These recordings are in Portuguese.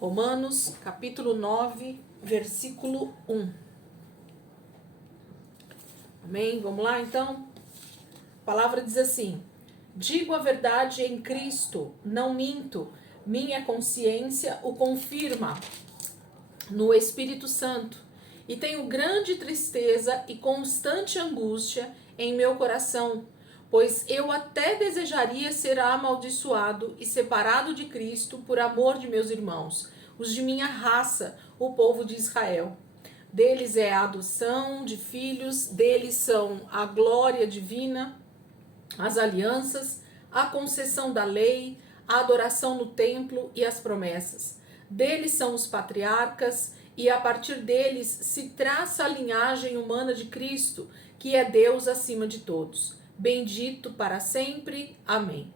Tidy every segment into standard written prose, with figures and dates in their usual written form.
Romanos, capítulo 9, versículo 1. Amém? Vamos lá, então? A palavra diz assim: digo a verdade em Cristo, não minto, minha consciência o confirma no Espírito Santo, e tenho grande tristeza e constante angústia em meu coração, pois eu até desejaria ser amaldiçoado e separado de Cristo por amor de meus irmãos, os de minha raça, o povo de Israel. Deles é a adoção de filhos, deles são a glória divina, as alianças, a concessão da lei, a adoração no templo e as promessas. Deles são os patriarcas, e a partir deles se traça a linhagem humana de Cristo, que é Deus acima de todos. Bendito para sempre. Amém.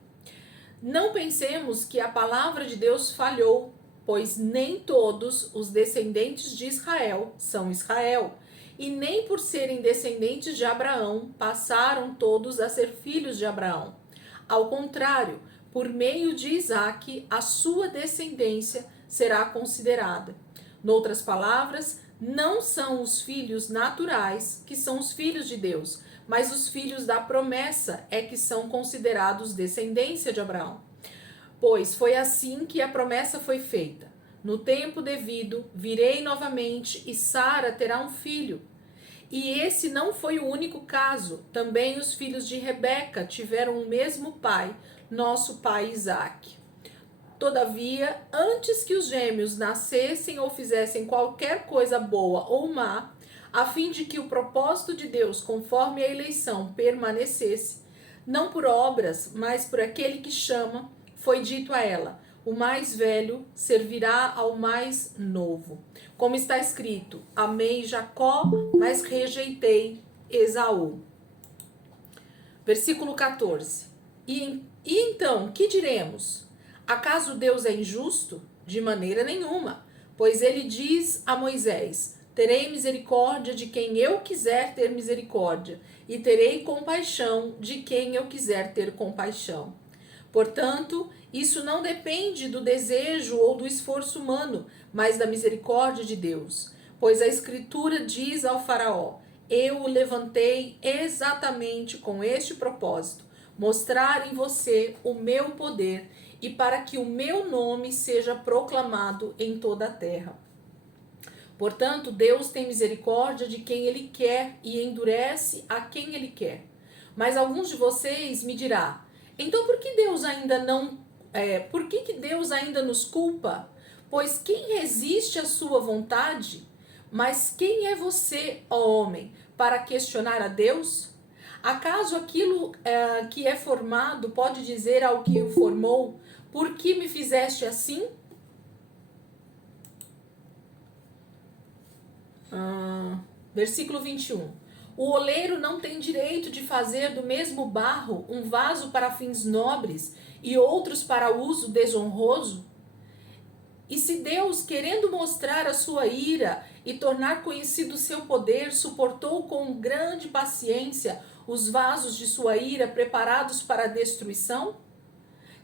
Não pensemos que a palavra de Deus falhou, pois nem todos os descendentes de Israel são Israel, e nem por serem descendentes de Abraão passaram todos a ser filhos de Abraão. Ao contrário, por meio de Isaque, a sua descendência será considerada. Noutras palavras, não são os filhos naturais que são os filhos de Deus, mas os filhos da promessa é que são considerados descendência de Abraão. Pois foi assim que a promessa foi feita: no tempo devido, virei novamente e Sara terá um filho. E esse não foi o único caso. Também os filhos de Rebeca tiveram o mesmo pai, nosso pai Isaque. Todavia, antes que os gêmeos nascessem ou fizessem qualquer coisa boa ou má, a fim de que o propósito de Deus, conforme a eleição, permanecesse, não por obras, mas por aquele que chama, foi dito a ela: o mais velho servirá ao mais novo. Como está escrito: amei Jacó, mas rejeitei Esaú. Versículo 14. E então, que diremos? Acaso Deus é injusto? De maneira nenhuma, pois ele diz a Moisés: terei misericórdia de quem eu quiser ter misericórdia, e terei compaixão de quem eu quiser ter compaixão. Portanto, isso não depende do desejo ou do esforço humano, mas da misericórdia de Deus. Pois a Escritura diz ao Faraó: eu o levantei exatamente com este propósito, mostrar em você o meu poder e para que o meu nome seja proclamado em toda a terra. Portanto, Deus tem misericórdia de quem Ele quer e endurece a quem Ele quer. Mas alguns de vocês me dirão: então por que Deus ainda por que Deus ainda nos culpa? Pois quem resiste à sua vontade? Mas quem é você, ó homem, para questionar a Deus? Acaso aquilo que é formado pode dizer ao que o formou: por que me fizeste assim? Versículo 21. O oleiro não tem direito de fazer do mesmo barro um vaso para fins nobres e outros para uso desonroso? E se Deus, querendo mostrar a sua ira e tornar conhecido o seu poder, suportou com grande paciência os vasos de sua ira preparados para a destruição?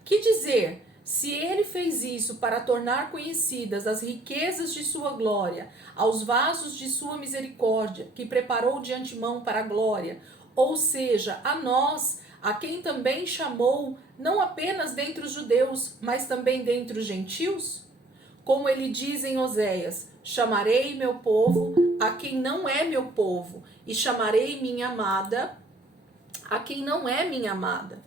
Que dizer, se ele fez isso para tornar conhecidas as riquezas de sua glória aos vasos de sua misericórdia, que preparou de antemão para a glória, ou seja, a nós, a quem também chamou, não apenas dentre os judeus, mas também dentre os gentios? Como ele diz em Oséias: chamarei meu povo a quem não é meu povo, e chamarei minha amada a quem não é minha amada.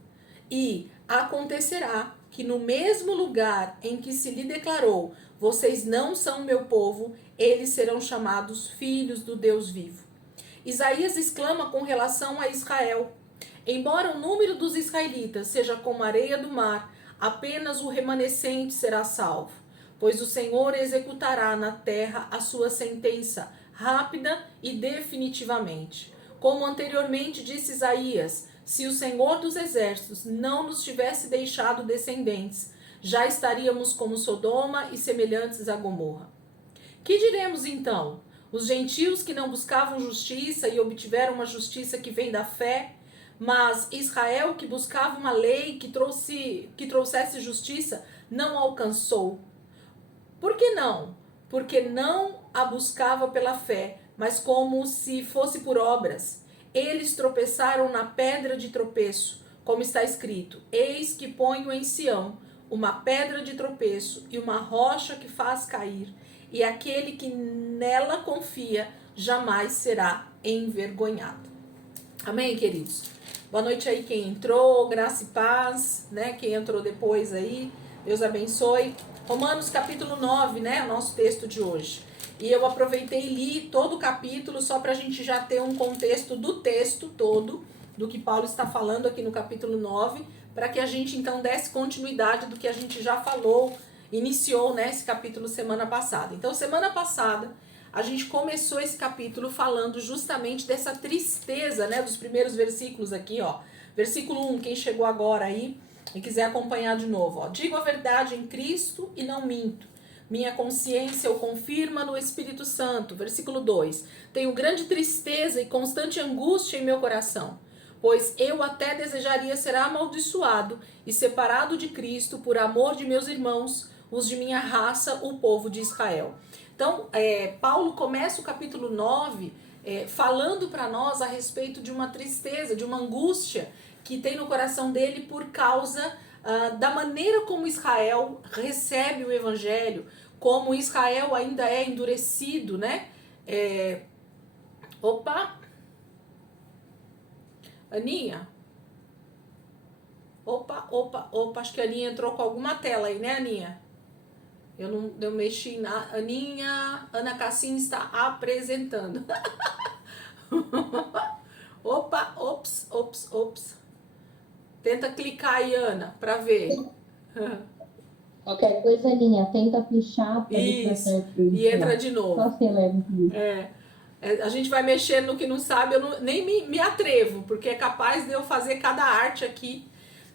E acontecerá que no mesmo lugar em que se lhe declarou: vocês não são meu povo, eles serão chamados filhos do Deus vivo. Isaías exclama com relação a Israel: embora o número dos israelitas seja como a areia do mar, apenas o remanescente será salvo. Pois o Senhor executará na terra a sua sentença, rápida e definitivamente. Como anteriormente disse Isaías: se o Senhor dos exércitos não nos tivesse deixado descendentes, já estaríamos como Sodoma e semelhantes a Gomorra. Que diremos então? Os gentios que não buscavam justiça e obtiveram uma justiça que vem da fé, mas Israel, que buscava uma lei que trouxesse justiça, não alcançou. Por que não? Porque não a buscava pela fé, mas como se fosse por obras. Eles tropeçaram na pedra de tropeço, como está escrito: Eis que ponho em Sião uma pedra de tropeço e uma rocha que faz cair, e aquele que nela confia jamais será envergonhado. Amém, queridos? Boa noite aí quem entrou, graça e paz, né? Quem entrou depois aí, Deus abençoe. Romanos capítulo 9, né? O nosso texto de hoje. E eu aproveitei e li todo o capítulo só para a gente já ter um contexto do texto todo, do que Paulo está falando aqui no capítulo 9, para que a gente então desse continuidade do que a gente já falou, iniciou, né, esse capítulo semana passada. Então, semana passada, a gente começou esse capítulo falando justamente dessa tristeza, né, dos primeiros versículos aqui, ó. Versículo 1, quem chegou agora aí e quiser acompanhar de novo, ó. Digo a verdade em Cristo e não minto. Minha consciência o confirma no Espírito Santo. Versículo 2. Tenho grande tristeza e constante angústia em meu coração, pois eu até desejaria ser amaldiçoado e separado de Cristo por amor de meus irmãos, os de minha raça, o povo de Israel. Então, Paulo começa o capítulo 9 falando para nós a respeito de uma tristeza, de uma angústia que tem no coração dele por causa da maneira como Israel recebe o evangelho, como Israel ainda é endurecido, né? Aninha? Acho que a Aninha entrou com alguma tela aí, né, Aninha? Eu mexi na... Aninha, Ana Cassim está apresentando. Ops. Tenta clicar aí, Ana, pra ver. Qualquer coisa, Aninha, tenta puxar para ir para certo. E entra de novo. Só se leva a gente vai mexendo no que não sabe, nem me atrevo, porque é capaz de eu fazer cada arte aqui.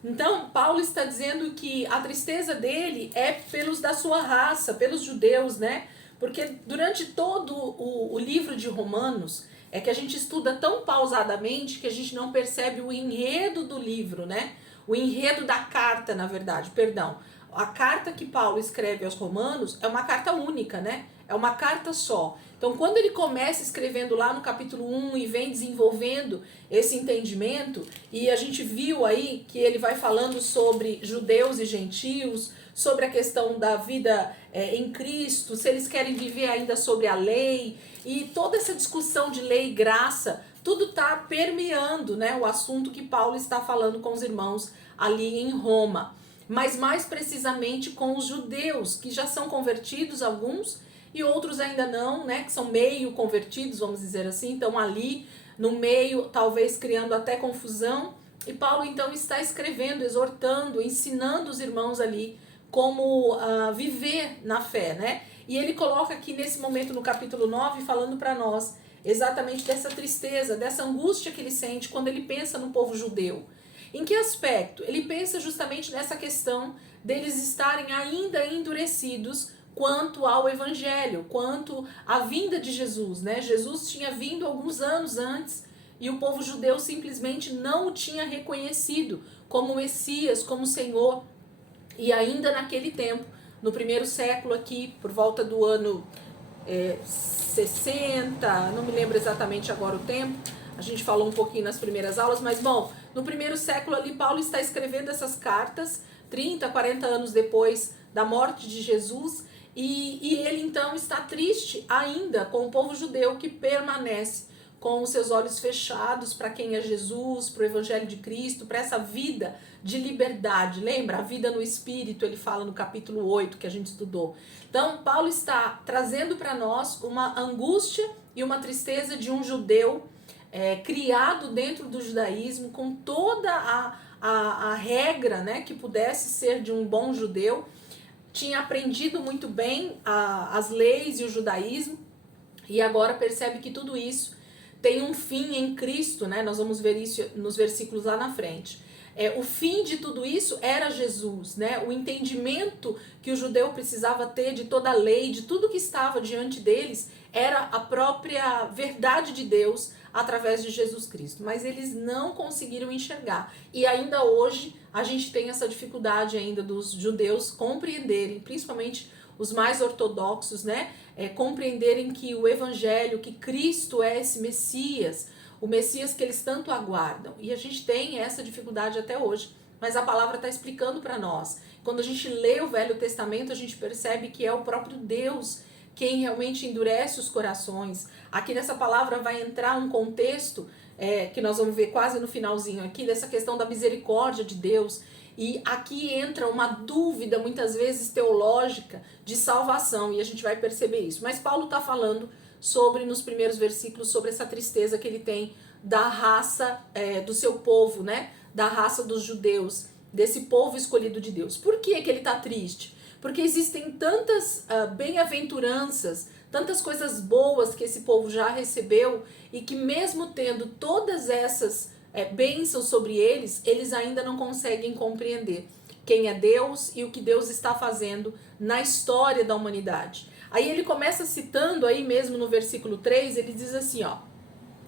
Então, Paulo está dizendo que a tristeza dele é pelos da sua raça, pelos judeus, né? Porque durante todo o livro de Romanos, é que a gente estuda tão pausadamente que a gente não percebe o enredo do livro, né? O enredo da carta, na verdade, perdão. A carta que Paulo escreve aos Romanos é uma carta única, né? É uma carta só. Então, quando ele começa escrevendo lá no capítulo 1 e vem desenvolvendo esse entendimento, e a gente viu aí que ele vai falando sobre judeus e gentios, sobre a questão da vida em Cristo, se eles querem viver ainda sobre a lei, e toda essa discussão de lei e graça, tudo está permeando, né, o assunto que Paulo está falando com os irmãos ali em Roma. Mas mais precisamente com os judeus, que já são convertidos, alguns, e outros ainda não, né, que são meio convertidos, vamos dizer assim, estão ali no meio, talvez criando até confusão. E Paulo então está escrevendo, exortando, ensinando os irmãos ali como viver na fé, né? E ele coloca aqui nesse momento no capítulo 9, falando para nós exatamente dessa tristeza, dessa angústia que ele sente quando ele pensa no povo judeu. Em que aspecto? Ele pensa justamente nessa questão deles estarem ainda endurecidos quanto ao evangelho, quanto à vinda de Jesus, né? Jesus tinha vindo alguns anos antes e o povo judeu simplesmente não o tinha reconhecido como Messias, como Senhor. E ainda naquele tempo, no primeiro século aqui, por volta do ano 60, não me lembro exatamente agora o tempo, a gente falou um pouquinho nas primeiras aulas, mas bom, no primeiro século ali, Paulo está escrevendo essas cartas, 30, 40 anos depois da morte de Jesus, e ele então está triste ainda com o povo judeu que permanece com os seus olhos fechados para quem é Jesus, para o Evangelho de Cristo, para essa vida de liberdade. Lembra? A vida no Espírito, ele fala no capítulo 8 que a gente estudou. Então, Paulo está trazendo para nós uma angústia e uma tristeza de um judeu criado dentro do judaísmo, com toda a regra, né, que pudesse ser de um bom judeu, tinha aprendido muito bem as leis e o judaísmo, e agora percebe que tudo isso tem um fim em Cristo, né? Nós vamos ver isso nos versículos lá na frente. O fim de tudo isso era Jesus, né? O entendimento que o judeu precisava ter de toda a lei, de tudo que estava diante deles, era a própria verdade de Deus através de Jesus Cristo. Mas eles não conseguiram enxergar. E ainda hoje a gente tem essa dificuldade ainda dos judeus compreenderem, principalmente os mais ortodoxos, né, compreenderem que o evangelho, que Cristo é esse Messias, o Messias que eles tanto aguardam. E a gente tem essa dificuldade até hoje, mas a palavra está explicando para nós. Quando a gente lê o Velho Testamento, a gente percebe que é o próprio Deus quem realmente endurece os corações. Aqui nessa palavra vai entrar um contexto que nós vamos ver quase no finalzinho aqui, dessa questão da misericórdia de Deus. E aqui entra uma dúvida, muitas vezes teológica, de salvação, e a gente vai perceber isso. Mas Paulo está falando sobre, nos primeiros versículos, sobre essa tristeza que ele tem da raça do seu povo, né? Da raça dos judeus, desse povo escolhido de Deus. Por que que ele está triste? Porque existem tantas bem-aventuranças, tantas coisas boas que esse povo já recebeu, e que mesmo tendo todas essas bênçãos sobre eles, eles ainda não conseguem compreender quem é Deus e o que Deus está fazendo na história da humanidade. Aí ele começa citando aí mesmo no versículo 3, ele diz assim, ó,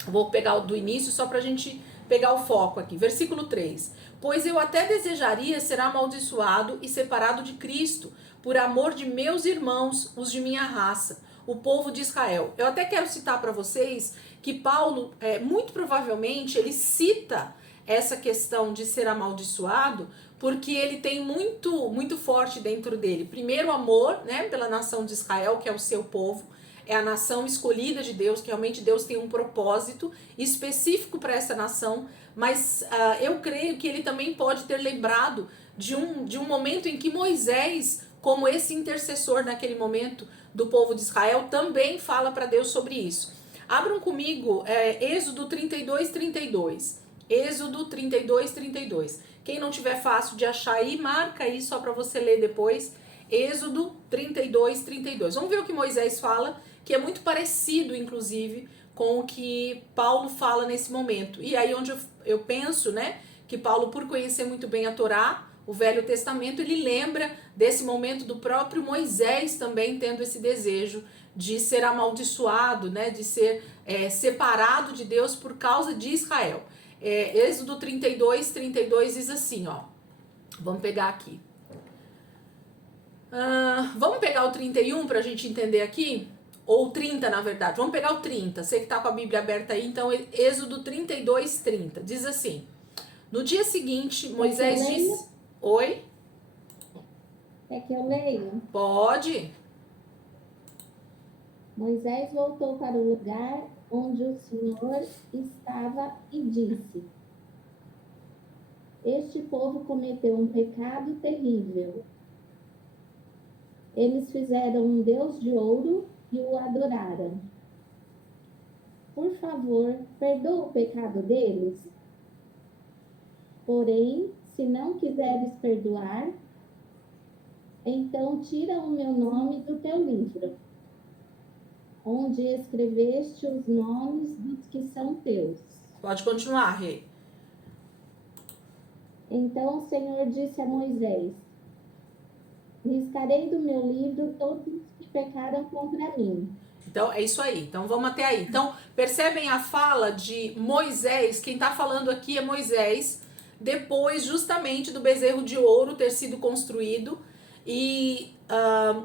vou pegar o do início só para a gente pegar o foco aqui, versículo 3, pois eu até desejaria ser amaldiçoado e separado de Cristo, por amor de meus irmãos, os de minha raça, o povo de Israel. Eu até quero citar para vocês que Paulo, muito provavelmente, ele cita essa questão de ser amaldiçoado, porque ele tem muito forte dentro dele. Primeiro, amor, né, pela nação de Israel, que é o seu povo, é a nação escolhida de Deus, que realmente Deus tem um propósito específico para essa nação, mas eu creio que ele também pode ter lembrado de um momento em que Moisés, como esse intercessor naquele momento do povo de Israel, também fala para Deus sobre isso. Abram comigo Êxodo 32:32. Êxodo 32:32. Quem não tiver fácil de achar aí, marca aí só para você ler depois. Êxodo 32:32. Vamos ver o que Moisés fala, que é muito parecido, inclusive, com o que Paulo fala nesse momento. E aí onde eu penso, né, que Paulo, por conhecer muito bem a Torá, o Velho Testamento, ele lembra desse momento do próprio Moisés também tendo esse desejo de ser amaldiçoado, né, de ser separado de Deus por causa de Israel. Êxodo 32:32 diz assim, ó, vamos pegar aqui. Vamos pegar o 31 para a gente entender aqui? Ou 30, na verdade. Vamos pegar o 30. Você que está com a Bíblia aberta aí, então Êxodo 32:30. Diz assim, no dia seguinte, Moisés disse... Oi? É que eu leio? Pode. Moisés voltou para o lugar onde o Senhor estava e disse, este povo cometeu um pecado terrível. Eles fizeram um Deus de ouro e o adoraram. Por favor, perdoa o pecado deles. Porém, se não quiseres perdoar, então tira o meu nome do teu livro, onde escreveste os nomes dos que são teus. Pode continuar, Rê. Então o Senhor disse a Moisés, riscarei do meu livro todos os que pecaram contra mim. Então, é isso aí. Então, vamos até aí. Então, percebem a fala de Moisés? Quem está falando aqui é Moisés, depois justamente do bezerro de ouro ter sido construído. E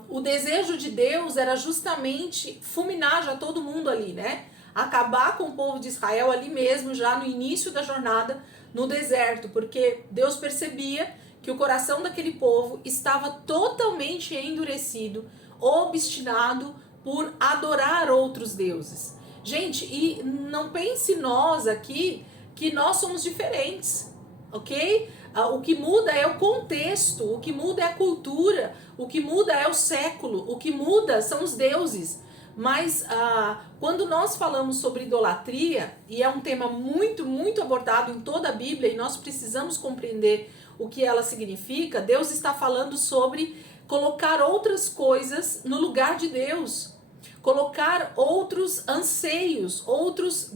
o desejo de Deus era justamente fulminar já todo mundo ali, né? Acabar com o povo de Israel ali mesmo, já no início da jornada no deserto. Porque Deus percebia que o coração daquele povo estava totalmente endurecido, obstinado por adorar outros deuses. Gente, e não pense nós aqui que nós somos diferentes, ok? O que muda é o contexto, o que muda é a cultura, o que muda é o século, o que muda são os deuses. Mas quando nós falamos sobre idolatria, e é um tema muito abordado em toda a Bíblia, e nós precisamos compreender o que ela significa, Deus está falando sobre colocar outras coisas no lugar de Deus, colocar outros anseios, outros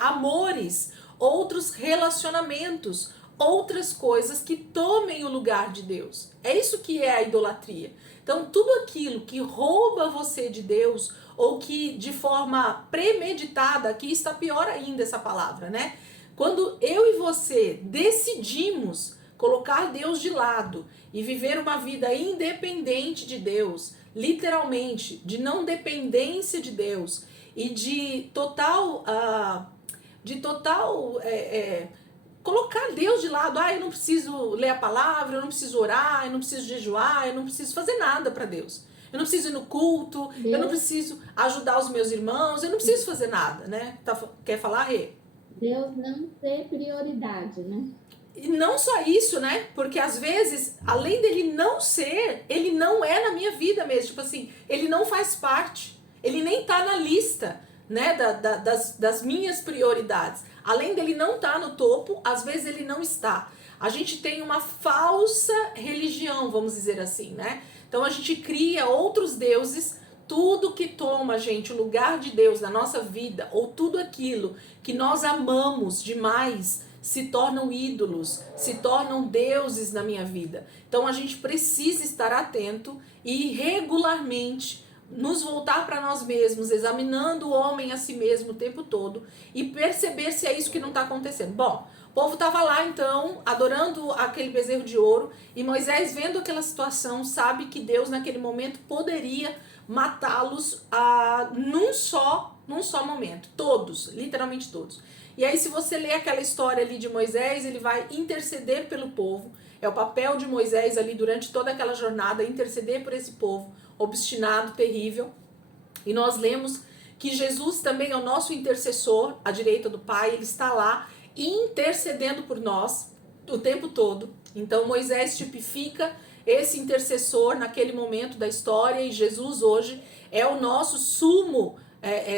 amores, outros relacionamentos, outras coisas que tomem o lugar de Deus. É isso que é a idolatria. Então, tudo aquilo que rouba você de Deus, ou que de forma premeditada, aqui está pior ainda essa palavra, né? Quando eu e você decidimos colocar Deus de lado e viver uma vida independente de Deus, literalmente, de não dependência de Deus e de total colocar Deus de lado. Eu não preciso ler a palavra, eu não preciso orar, eu não preciso jejuar, eu não preciso fazer nada para Deus. Eu não preciso ir no culto, eu não preciso ajudar os meus irmãos, eu não preciso fazer nada, né? Quer falar, Rê? Deus não ser prioridade, né? E não só isso, né? Porque às vezes, além dele não ser, ele não é na minha vida mesmo. Tipo assim, ele não faz parte. Ele nem tá na lista, né? Das minhas prioridades. Além dele não estar no topo, às vezes ele não está. A gente tem uma falsa religião, vamos dizer assim, né? Então a gente cria outros deuses. Tudo que toma, gente, o lugar de Deus na nossa vida, ou tudo aquilo que nós amamos demais, se tornam ídolos, se tornam deuses na minha vida. Então a gente precisa estar atento e regularmente nos voltar para nós mesmos, examinando o homem a si mesmo o tempo todo e perceber se é isso que não está acontecendo. Bom, o povo estava lá então, adorando aquele bezerro de ouro, e Moisés, vendo aquela situação, sabe que Deus naquele momento poderia matá-los num só momento. Todos, literalmente todos. E aí, se você ler aquela história ali de Moisés, ele vai interceder pelo povo. É o papel de Moisés ali durante toda aquela jornada, interceder por esse povo obstinado, terrível. E nós lemos que Jesus também é o nosso intercessor, à direita do Pai. Ele está lá intercedendo por nós o tempo todo. Então Moisés tipifica esse intercessor naquele momento da história, e Jesus hoje é o nosso sumo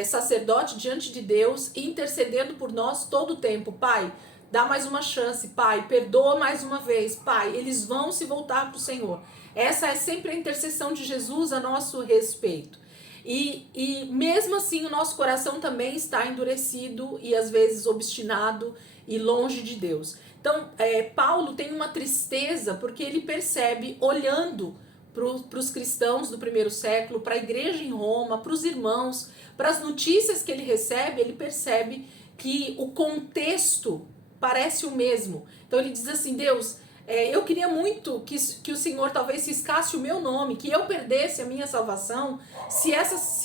sacerdote diante de Deus, intercedendo por nós todo o tempo. Pai, dá mais uma chance. Pai, perdoa mais uma vez. Pai, eles vão se voltar para o Senhor. Essa é sempre a intercessão de Jesus a nosso respeito. E mesmo assim o nosso coração também está endurecido e às vezes obstinado e longe de Deus. Então Paulo tem uma tristeza porque ele percebe, olhando para os cristãos do primeiro século, para a igreja em Roma, para os irmãos, para as notícias que ele recebe, ele percebe que o contexto parece o mesmo. Então ele diz assim: Deus, eu queria muito que o Senhor talvez riscasse o meu nome, que eu perdesse a minha salvação, se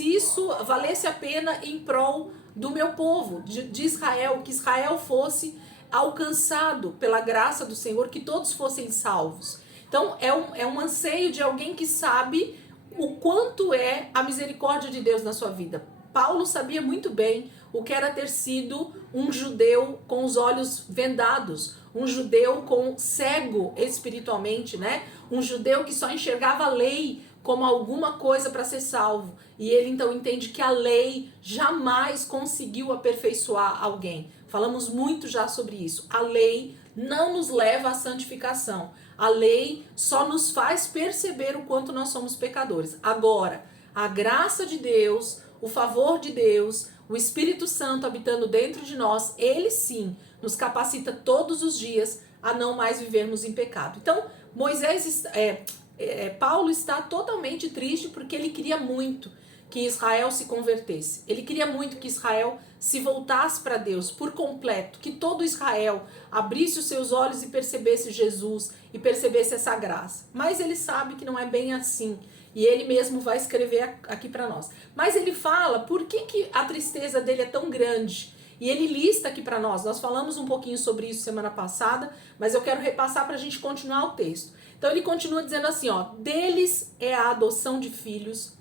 isso valesse a pena em prol do meu povo, de Israel, que Israel fosse alcançado pela graça do Senhor, que todos fossem salvos. Então é um anseio de alguém que sabe o quanto é a misericórdia de Deus na sua vida. Paulo sabia muito bem o que era ter sido um judeu com os olhos vendados, um judeu cego espiritualmente, né? Um judeu que só enxergava a lei como alguma coisa para ser salvo. E ele então entende que a lei jamais conseguiu aperfeiçoar alguém. Falamos muito já sobre isso. A lei não nos leva à santificação. A lei só nos faz perceber o quanto nós somos pecadores. Agora, a graça de Deus, o favor de Deus, o Espírito Santo habitando dentro de nós, ele sim nos capacita todos os dias a não mais vivermos em pecado. Então, Paulo está totalmente triste porque ele queria muito que Israel se convertesse. Ele queria muito que Israel se voltasse para Deus por completo, que todo Israel abrisse os seus olhos e percebesse Jesus e percebesse essa graça. Mas ele sabe que não é bem assim. E ele mesmo vai escrever aqui para nós. Mas ele fala por que a tristeza dele é tão grande. E ele lista aqui para nós. Nós falamos um pouquinho sobre isso semana passada, mas eu quero repassar para a gente continuar o texto. Então ele continua dizendo assim, deles é a adoção de filhos.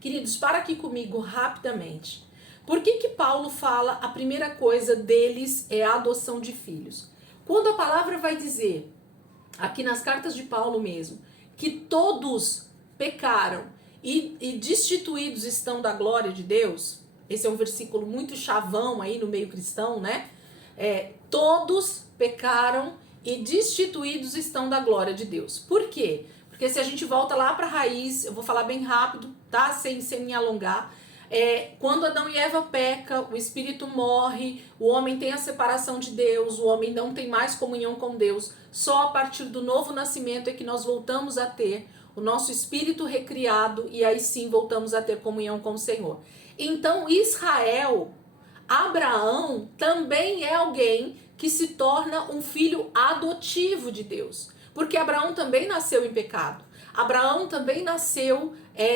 Queridos, para aqui comigo rapidamente. Por que Paulo fala a primeira coisa deles é a adoção de filhos? Quando a palavra vai dizer, aqui nas cartas de Paulo mesmo, que todos pecaram e destituídos estão da glória de Deus, esse é um versículo muito chavão aí no meio cristão, né? Todos pecaram e destituídos estão da glória de Deus. Por quê? Porque se a gente volta lá para a raiz, eu vou falar bem rápido, tá? Sem me alongar. Quando Adão e Eva pecam, o espírito morre, o homem tem a separação de Deus, o homem não tem mais comunhão com Deus. Só a partir do novo nascimento é que nós voltamos a ter o nosso espírito recriado e aí sim voltamos a ter comunhão com o Senhor. Então Israel, Abraão, também é alguém que se torna um filho adotivo de Deus. Porque Abraão também nasceu em pecado. Abraão também nasceu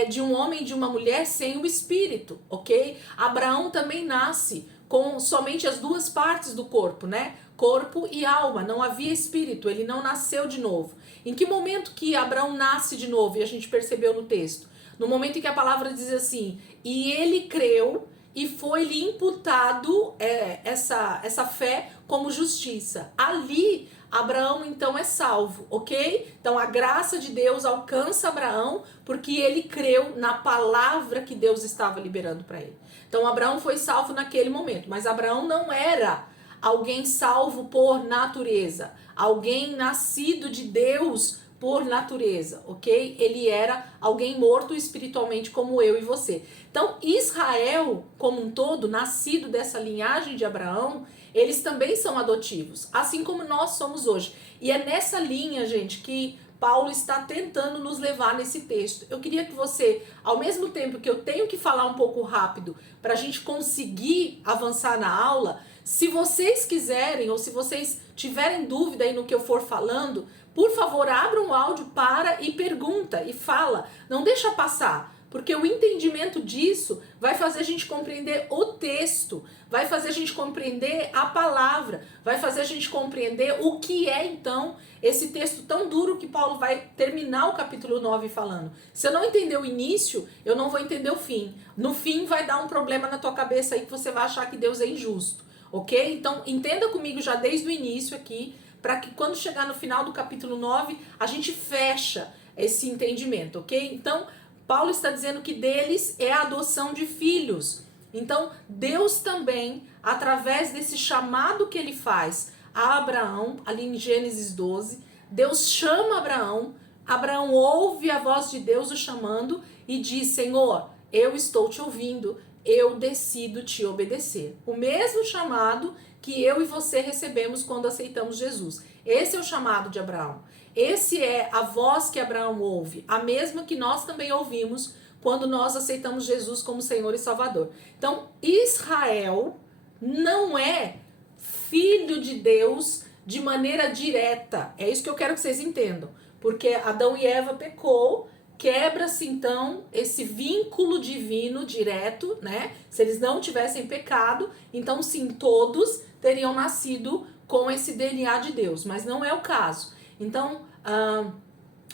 de um homem e de uma mulher sem o espírito, ok? Abraão também nasce com somente as duas partes do corpo, né? Corpo e alma, não havia espírito, ele não nasceu de novo. Em que momento que Abraão nasce de novo? E a gente percebeu no texto. No momento em que a palavra diz assim, e ele creu e foi-lhe imputado essa fé como justiça. Ali, Abraão então é salvo, ok? Então a graça de Deus alcança Abraão porque ele creu na palavra que Deus estava liberando para ele. Então Abraão foi salvo naquele momento, mas Abraão não era alguém salvo por natureza, alguém nascido de Deus por natureza, ok? Ele era alguém morto espiritualmente como eu e você. Então Israel como um todo, nascido dessa linhagem de Abraão, eles também são adotivos, assim como nós somos hoje. E é nessa linha, gente, que Paulo está tentando nos levar nesse texto. Eu queria que você, ao mesmo tempo que eu tenho que falar um pouco rápido para a gente conseguir avançar na aula, se vocês quiserem ou se vocês tiverem dúvida aí no que eu for falando, por favor, abra um áudio, para e pergunta e fala. Não deixa passar. Porque o entendimento disso vai fazer a gente compreender o texto, vai fazer a gente compreender a palavra, vai fazer a gente compreender o que é então esse texto tão duro que Paulo vai terminar o capítulo 9 falando. Se eu não entender o início, eu não vou entender o fim. No fim vai dar um problema na tua cabeça aí que você vai achar que Deus é injusto, ok? Então entenda comigo já desde o início aqui, para que quando chegar no final do capítulo 9, a gente fecha esse entendimento, ok? Então, Paulo está dizendo que deles é a adoção de filhos. Então, Deus também, através desse chamado que ele faz a Abraão, ali em Gênesis 12, Deus chama Abraão, Abraão ouve a voz de Deus o chamando e diz, Senhor, eu estou te ouvindo, eu decido te obedecer. O mesmo chamado que eu e você recebemos quando aceitamos Jesus. Esse é o chamado de Abraão. Esse é a voz que Abraão ouve, a mesma que nós também ouvimos quando nós aceitamos Jesus como Senhor e Salvador. Então, Israel não é filho de Deus de maneira direta. É isso que eu quero que vocês entendam. Porque Adão e Eva pecou, quebra-se então esse vínculo divino direto, né? Se eles não tivessem pecado, então sim, todos teriam nascido com esse DNA de Deus, mas não é o caso. Então,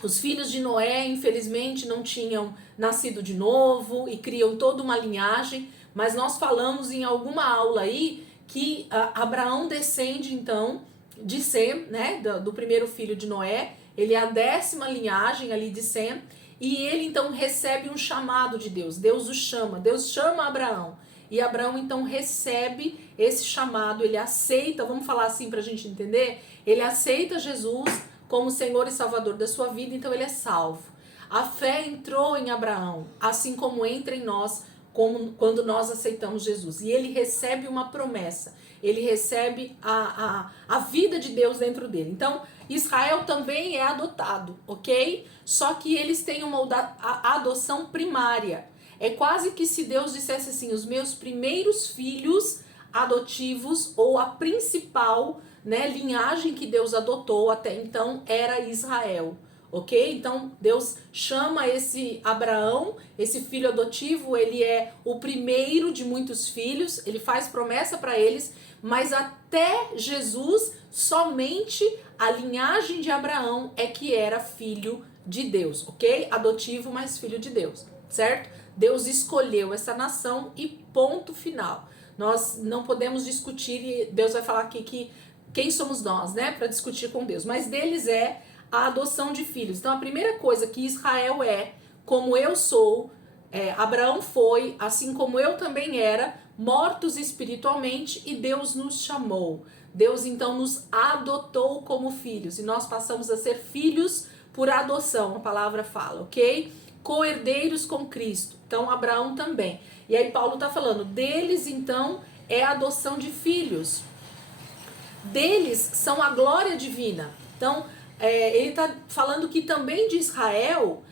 os filhos de Noé, infelizmente, não tinham nascido de novo e criam toda uma linhagem, mas nós falamos em alguma aula aí que Abraão descende, então, de Sem, né, do primeiro filho de Noé, ele é a 10ª linhagem ali de Sem, e ele, então, recebe um chamado de Deus, Deus chama Abraão, e Abraão, então, recebe esse chamado, ele aceita, vamos falar assim para a gente entender, ele aceita Jesus como Senhor e Salvador da sua vida, então ele é salvo. A fé entrou em Abraão, assim como entra em nós quando nós aceitamos Jesus. E ele recebe uma promessa, ele recebe a vida de Deus dentro dele. Então, Israel também é adotado, ok? Só que eles têm uma adoção primária. É quase que se Deus dissesse assim, os meus primeiros filhos adotivos, ou a principal, né, linhagem que Deus adotou até então era Israel, ok? Então Deus chama esse Abraão, esse filho adotivo, ele é o primeiro de muitos filhos, ele faz promessa para eles, mas até Jesus, somente a linhagem de Abraão é que era filho de Deus, ok? Adotivo, mas filho de Deus, certo? Deus escolheu essa nação e ponto final. Nós não podemos discutir, e Deus vai falar aqui que quem somos nós, né, para discutir com Deus, mas deles é a adoção de filhos. Então a primeira coisa que Israel é, como eu sou, Abraão foi, assim como eu também era, mortos espiritualmente, e Deus nos chamou. Deus então nos adotou como filhos, e nós passamos a ser filhos por adoção, a palavra fala, ok? Co-herdeiros com Cristo. Então Abraão também. E aí Paulo está falando, deles então é a adoção de filhos. Deles são a glória divina. Então, ele está falando que também de Israel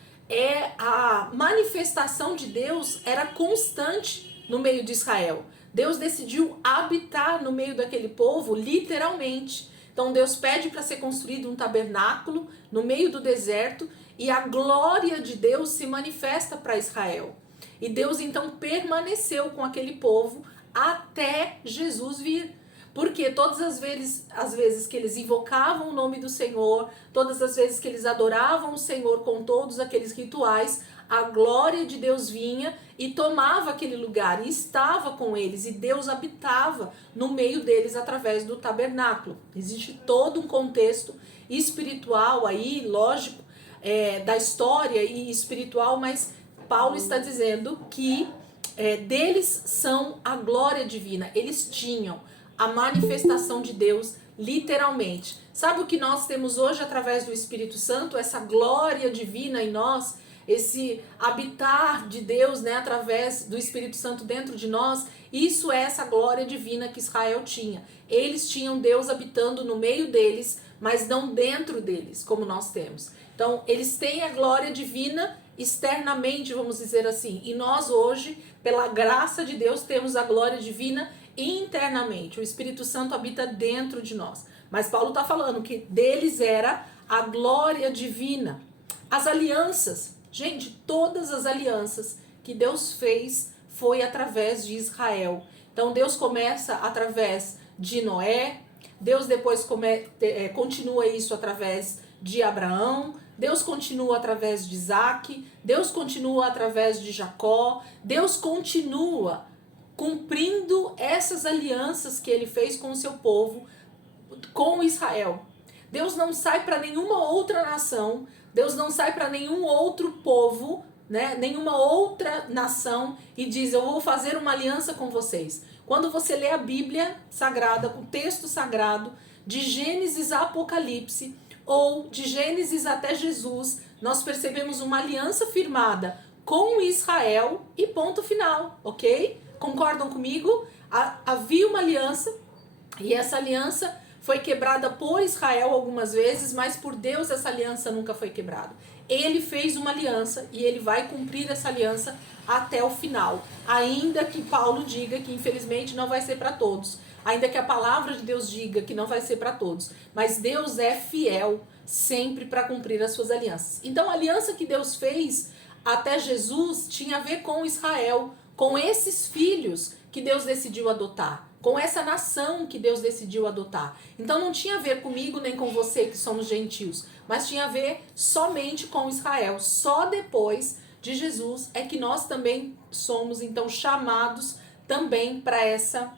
a manifestação de Deus era constante no meio de Israel. Deus decidiu habitar no meio daquele povo, literalmente. Então, Deus pede para ser construído um tabernáculo no meio do deserto, e a glória de Deus se manifesta para Israel. E Deus então permaneceu com aquele povo até Jesus vir. Porque todas as vezes que eles invocavam o nome do Senhor, todas as vezes que eles adoravam o Senhor com todos aqueles rituais, a glória de Deus vinha e tomava aquele lugar e estava com eles, e Deus habitava no meio deles através do tabernáculo. Existe todo um contexto espiritual aí, lógico, da história e espiritual, mas Paulo está dizendo que deles são a glória divina. Eles tinham a manifestação de Deus literalmente. Sabe o que nós temos hoje através do Espírito Santo? Essa glória divina em nós, esse habitar de Deus, né, através do Espírito Santo dentro de nós. Isso é essa glória divina que Israel tinha. Eles tinham Deus habitando no meio deles, mas não dentro deles, como nós temos. Então, eles têm a glória divina externamente, vamos dizer assim. E nós hoje, pela graça de Deus, temos a glória divina internamente. O Espírito Santo habita dentro de nós. Mas Paulo está falando que deles era a glória divina. As alianças, gente, todas as alianças que Deus fez foi através de Israel. Então Deus começa através de Noé, Deus depois continua isso através de Abraão, Deus continua através de Isaac, Deus continua através de Jacó, Deus continua cumprindo essas alianças que ele fez com o seu povo, com Israel. Deus não sai para nenhuma outra nação, Deus não sai para nenhum outro povo, né, nenhuma outra nação e diz, eu vou fazer uma aliança com vocês. Quando você lê a Bíblia Sagrada, o texto sagrado, de Gênesis a Apocalipse, ou de Gênesis até Jesus, nós percebemos uma aliança firmada com Israel e ponto final, ok? Concordam comigo? Havia uma aliança e essa aliança foi quebrada por Israel algumas vezes, mas por Deus essa aliança nunca foi quebrada. Ele fez uma aliança e ele vai cumprir essa aliança até o final. Ainda que Paulo diga que infelizmente não vai ser para todos. Ainda que a palavra de Deus diga que não vai ser para todos. Mas Deus é fiel sempre para cumprir as suas alianças. Então a aliança que Deus fez até Jesus tinha a ver com Israel, com esses filhos que Deus decidiu adotar, com essa nação que Deus decidiu adotar. Então não tinha a ver comigo nem com você que somos gentios, mas tinha a ver somente com Israel. Só depois de Jesus é que nós também somos então chamados também para essa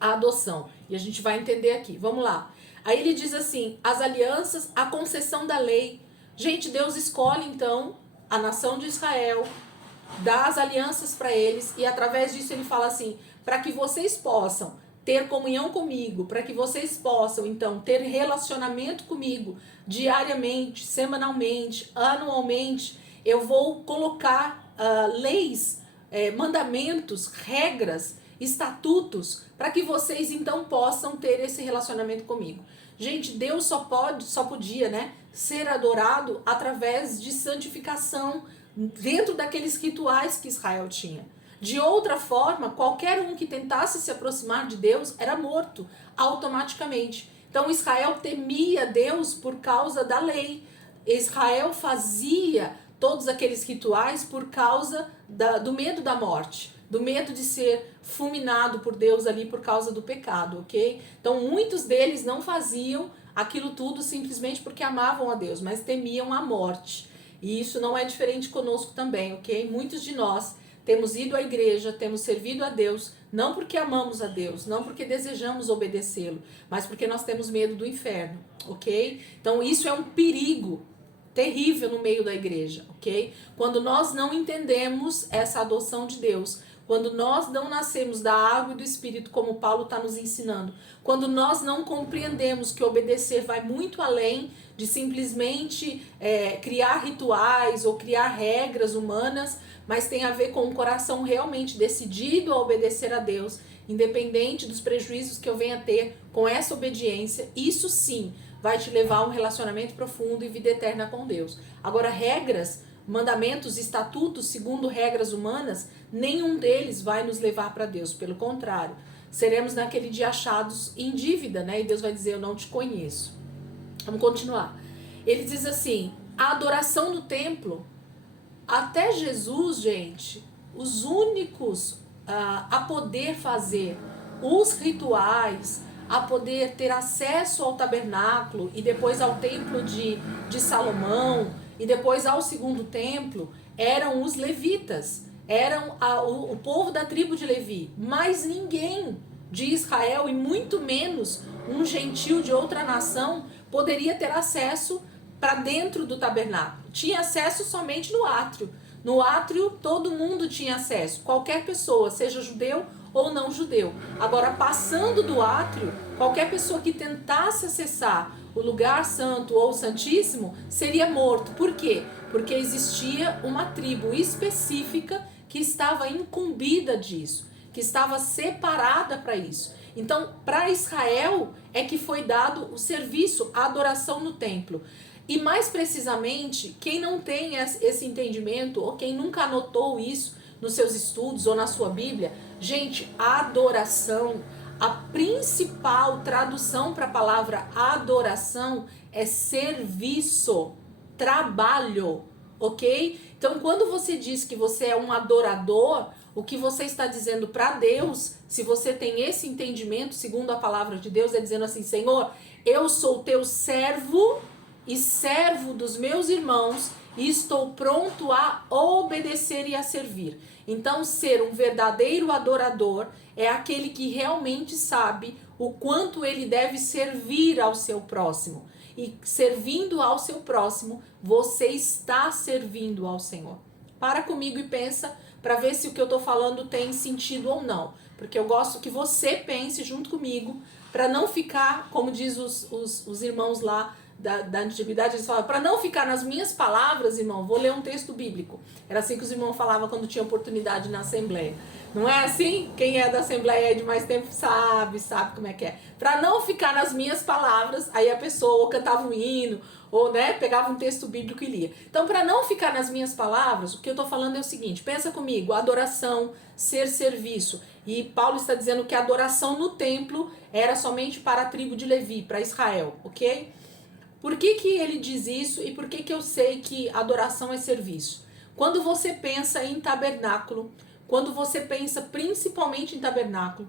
adoção. E a gente vai entender aqui. Vamos lá. Aí ele diz assim, as alianças, a concessão da lei. Gente, Deus escolhe então a nação de Israel, dá as alianças para eles e através disso ele fala assim, para que vocês possam ter comunhão comigo, para que vocês possam então ter relacionamento comigo diariamente, semanalmente, anualmente, eu vou colocar leis, mandamentos, regras, estatutos, para que vocês então possam ter esse relacionamento comigo. Gente, Deus só podia, né, ser adorado através de santificação dentro daqueles rituais que Israel tinha. De outra forma, qualquer um que tentasse se aproximar de Deus era morto automaticamente. Então Israel temia Deus por causa da lei. Israel fazia todos aqueles rituais por causa do medo da morte, do medo de ser fulminado por Deus ali por causa do pecado, ok? Então muitos deles não faziam aquilo tudo simplesmente porque amavam a Deus, mas temiam a morte. E isso não é diferente conosco também, ok? Muitos de nós temos ido à igreja, temos servido a Deus, não porque amamos a Deus, não porque desejamos obedecê-lo, mas porque nós temos medo do inferno, ok? Então isso é um perigo terrível no meio da igreja, ok? Quando nós não entendemos essa adoção de Deus, quando nós não nascemos da água e do Espírito, como Paulo está nos ensinando, quando nós não compreendemos que obedecer vai muito além de simplesmente criar rituais ou criar regras humanas, mas tem a ver com um coração realmente decidido a obedecer a Deus, independente dos prejuízos que eu venha a ter com essa obediência, isso sim vai te levar a um relacionamento profundo e vida eterna com Deus. Agora, regras, mandamentos, estatutos, segundo regras humanas, nenhum deles vai nos levar para Deus. Pelo contrário, seremos naquele dia achados em dívida, né? E Deus vai dizer, eu não te conheço. Vamos continuar. Ele diz assim, a adoração no templo, até Jesus, gente, os únicos a poder fazer os rituais, a poder ter acesso ao tabernáculo e depois ao templo de Salomão e depois ao segundo templo, eram os levitas, eram o povo da tribo de Levi. Mas ninguém de Israel, e muito menos um gentil de outra nação, poderia ter acesso para dentro do tabernáculo. Tinha acesso somente no átrio. No átrio todo mundo tinha acesso, qualquer pessoa, seja judeu ou não judeu. Agora, passando do átrio, qualquer pessoa que tentasse acessar o lugar santo ou o santíssimo seria morto. Por quê? Porque existia uma tribo específica que estava incumbida disso, que estava separada para isso. Então, para Israel é que foi dado o serviço, a adoração no templo. E mais precisamente, quem não tem esse entendimento, ou quem nunca anotou isso nos seus estudos ou na sua Bíblia, gente, a adoração, a principal tradução para a palavra adoração é serviço, trabalho, ok? Então, quando você diz que você é um adorador, o que você está dizendo para Deus, se você tem esse entendimento, segundo a palavra de Deus, é dizendo assim: Senhor, eu sou teu servo e servo dos meus irmãos e estou pronto a obedecer e a servir. Então, ser um verdadeiro adorador é aquele que realmente sabe o quanto ele deve servir ao seu próximo. E servindo ao seu próximo, você está servindo ao Senhor. Para comigo e pensa para ver se o que eu estou falando tem sentido ou não. Porque eu gosto que você pense junto comigo, para não ficar, como diz os irmãos lá da antiguidade, eles falam, para não ficar nas minhas palavras, irmão, vou ler um texto bíblico. Era assim que os irmãos falavam quando tinha oportunidade na Assembleia. Não é assim? Quem é da Assembleia de mais tempo sabe como é que é. Para não ficar nas minhas palavras, aí a pessoa ou cantava um hino, ou pegava um texto bíblico e lia. Então, para não ficar nas minhas palavras, o que eu estou falando é o seguinte: pensa comigo, adoração, ser serviço. E Paulo está dizendo que a adoração no templo era somente para a tribo de Levi, para Israel, ok? Por que ele diz isso e por que eu sei que adoração é serviço? Quando você pensa em tabernáculo, quando você pensa principalmente em tabernáculo,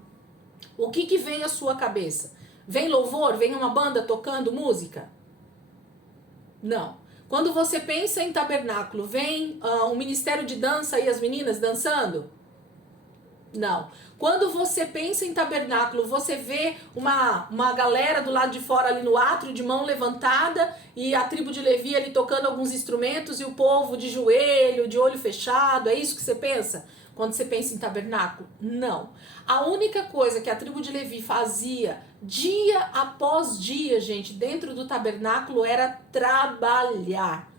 o que vem à sua cabeça? Vem louvor? Vem uma banda tocando música? Não. Quando você pensa em tabernáculo, vem um ministério de dança e as meninas dançando? Não. Quando você pensa em tabernáculo, você vê uma galera do lado de fora ali no átrio, de mão levantada, e a tribo de Levi ali tocando alguns instrumentos e o povo de joelho, de olho fechado. É isso que você pensa quando você pensa em tabernáculo? Não. A única coisa que a tribo de Levi fazia dia após dia, gente, dentro do tabernáculo era trabalhar.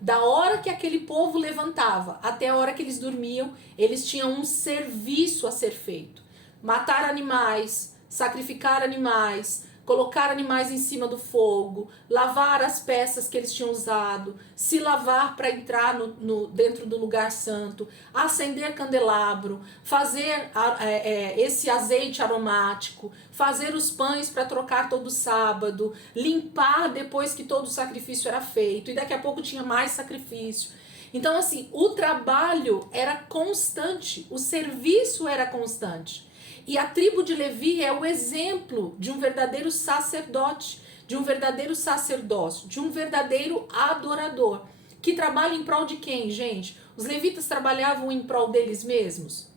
Da hora que aquele povo levantava até a hora que eles dormiam, eles tinham um serviço a ser feito. Matar animais, sacrificar animais, colocar animais em cima do fogo, lavar as peças que eles tinham usado, se lavar para entrar dentro do lugar santo, acender candelabro, fazer esse azeite aromático, fazer os pães para trocar todo sábado, limpar depois que todo o sacrifício era feito, e daqui a pouco tinha mais sacrifício. Então, assim, o trabalho era constante, o serviço era constante. E a tribo de Levi é o exemplo de um verdadeiro sacerdote, de um verdadeiro sacerdócio, de um verdadeiro adorador. Que trabalha em prol de quem, gente? Os levitas trabalhavam em prol deles mesmos?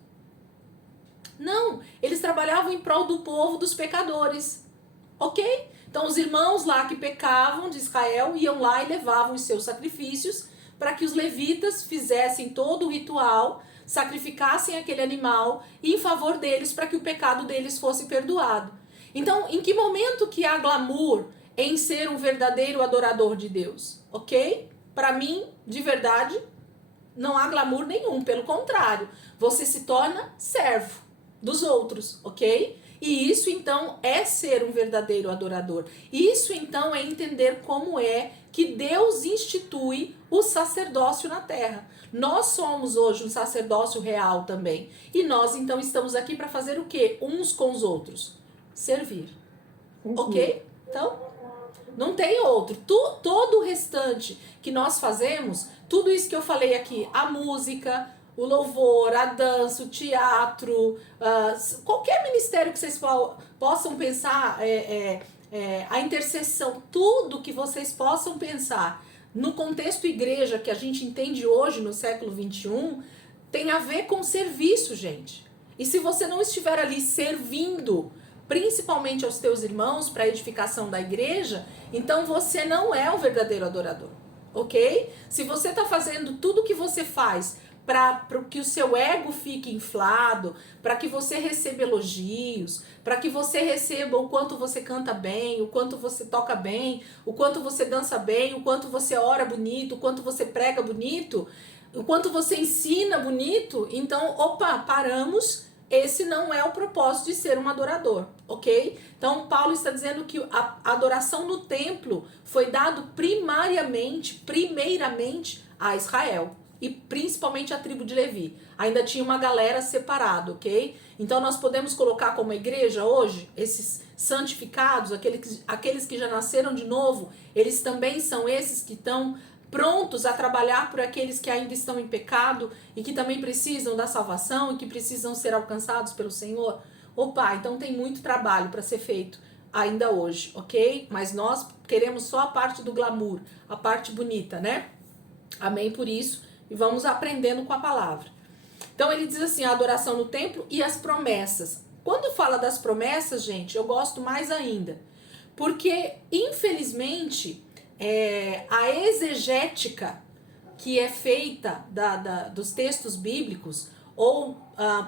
Não, eles trabalhavam em prol do povo, dos pecadores. Ok? Então os irmãos lá que pecavam de Israel iam lá e levavam os seus sacrifícios para que os levitas fizessem todo o ritual, sacrificassem aquele animal em favor deles para que o pecado deles fosse perdoado. Então, em que momento que há glamour em ser um verdadeiro adorador de Deus? Ok? Para mim, de verdade, não há glamour nenhum. Pelo contrário, você se torna servo dos outros, ok? E isso, então, é ser um verdadeiro adorador. Isso, então, é entender como é que Deus institui o sacerdócio na terra. Nós somos hoje um sacerdócio real também. E nós, então, estamos aqui para fazer o quê? Uns com os outros. Servir. Ok? Então, Não tem outro. Todo o restante que nós fazemos, tudo isso que eu falei aqui, a música, o louvor, a dança, o teatro, qualquer ministério que vocês possam pensar, a intercessão, tudo que vocês possam pensar no contexto igreja que a gente entende hoje no século 21, tem a ver com serviço, gente. E se você não estiver ali servindo, principalmente aos teus irmãos, para a edificação da igreja, então você não é o verdadeiro adorador, ok? Se você está fazendo tudo o que você faz para que o seu ego fique inflado, para que você receba elogios, para que você receba o quanto você canta bem, o quanto você toca bem, o quanto você dança bem, o quanto você ora bonito, o quanto você prega bonito, o quanto você ensina bonito, então, paramos. Esse não é o propósito de ser um adorador, ok? Então, Paulo está dizendo que a adoração no templo foi dado primeiramente a Israel. E principalmente a tribo de Levi. Ainda tinha uma galera separada, ok? Então nós podemos colocar como igreja hoje, esses santificados, aqueles que já nasceram de novo, eles também são esses que estão prontos a trabalhar por aqueles que ainda estão em pecado e que também precisam da salvação e que precisam ser alcançados pelo Senhor. Então tem muito trabalho para ser feito ainda hoje, ok? Mas nós queremos só a parte do glamour, a parte bonita, né? Amém por isso. E vamos aprendendo com a palavra. Então ele diz assim, a adoração no templo e as promessas. Quando fala das promessas, gente, eu gosto mais ainda. Porque, infelizmente, a exegética que é feita dos textos bíblicos, ou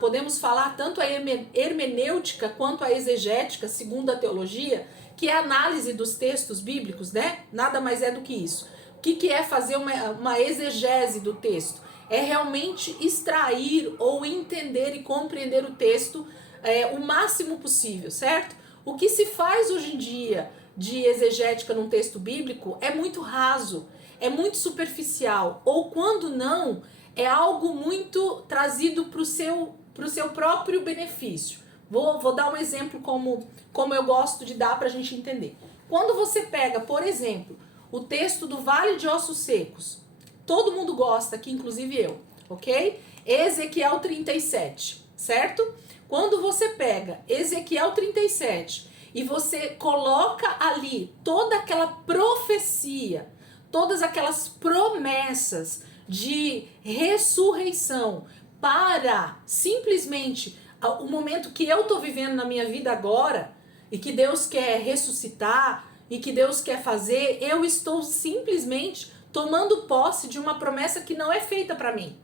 podemos falar tanto a hermenêutica quanto a exegética, segundo a teologia, que é a análise dos textos bíblicos, né? Nada mais é do que isso. O que é fazer uma exegese do texto? É realmente extrair ou entender e compreender o texto o máximo possível, certo? O que se faz hoje em dia de exegética num texto bíblico é muito raso, é muito superficial, ou quando não, é algo muito trazido para o seu próprio benefício. Vou dar um exemplo como eu gosto de dar para a gente entender. Quando você pega, por exemplo, o texto do Vale de Ossos Secos, todo mundo gosta aqui, inclusive eu, ok? Ezequiel 37, certo? Quando você pega Ezequiel 37 e você coloca ali toda aquela profecia, todas aquelas promessas de ressurreição para simplesmente o momento que eu estou vivendo na minha vida agora e que Deus quer ressuscitar e que Deus quer fazer, eu estou simplesmente tomando posse de uma promessa que não é feita para mim.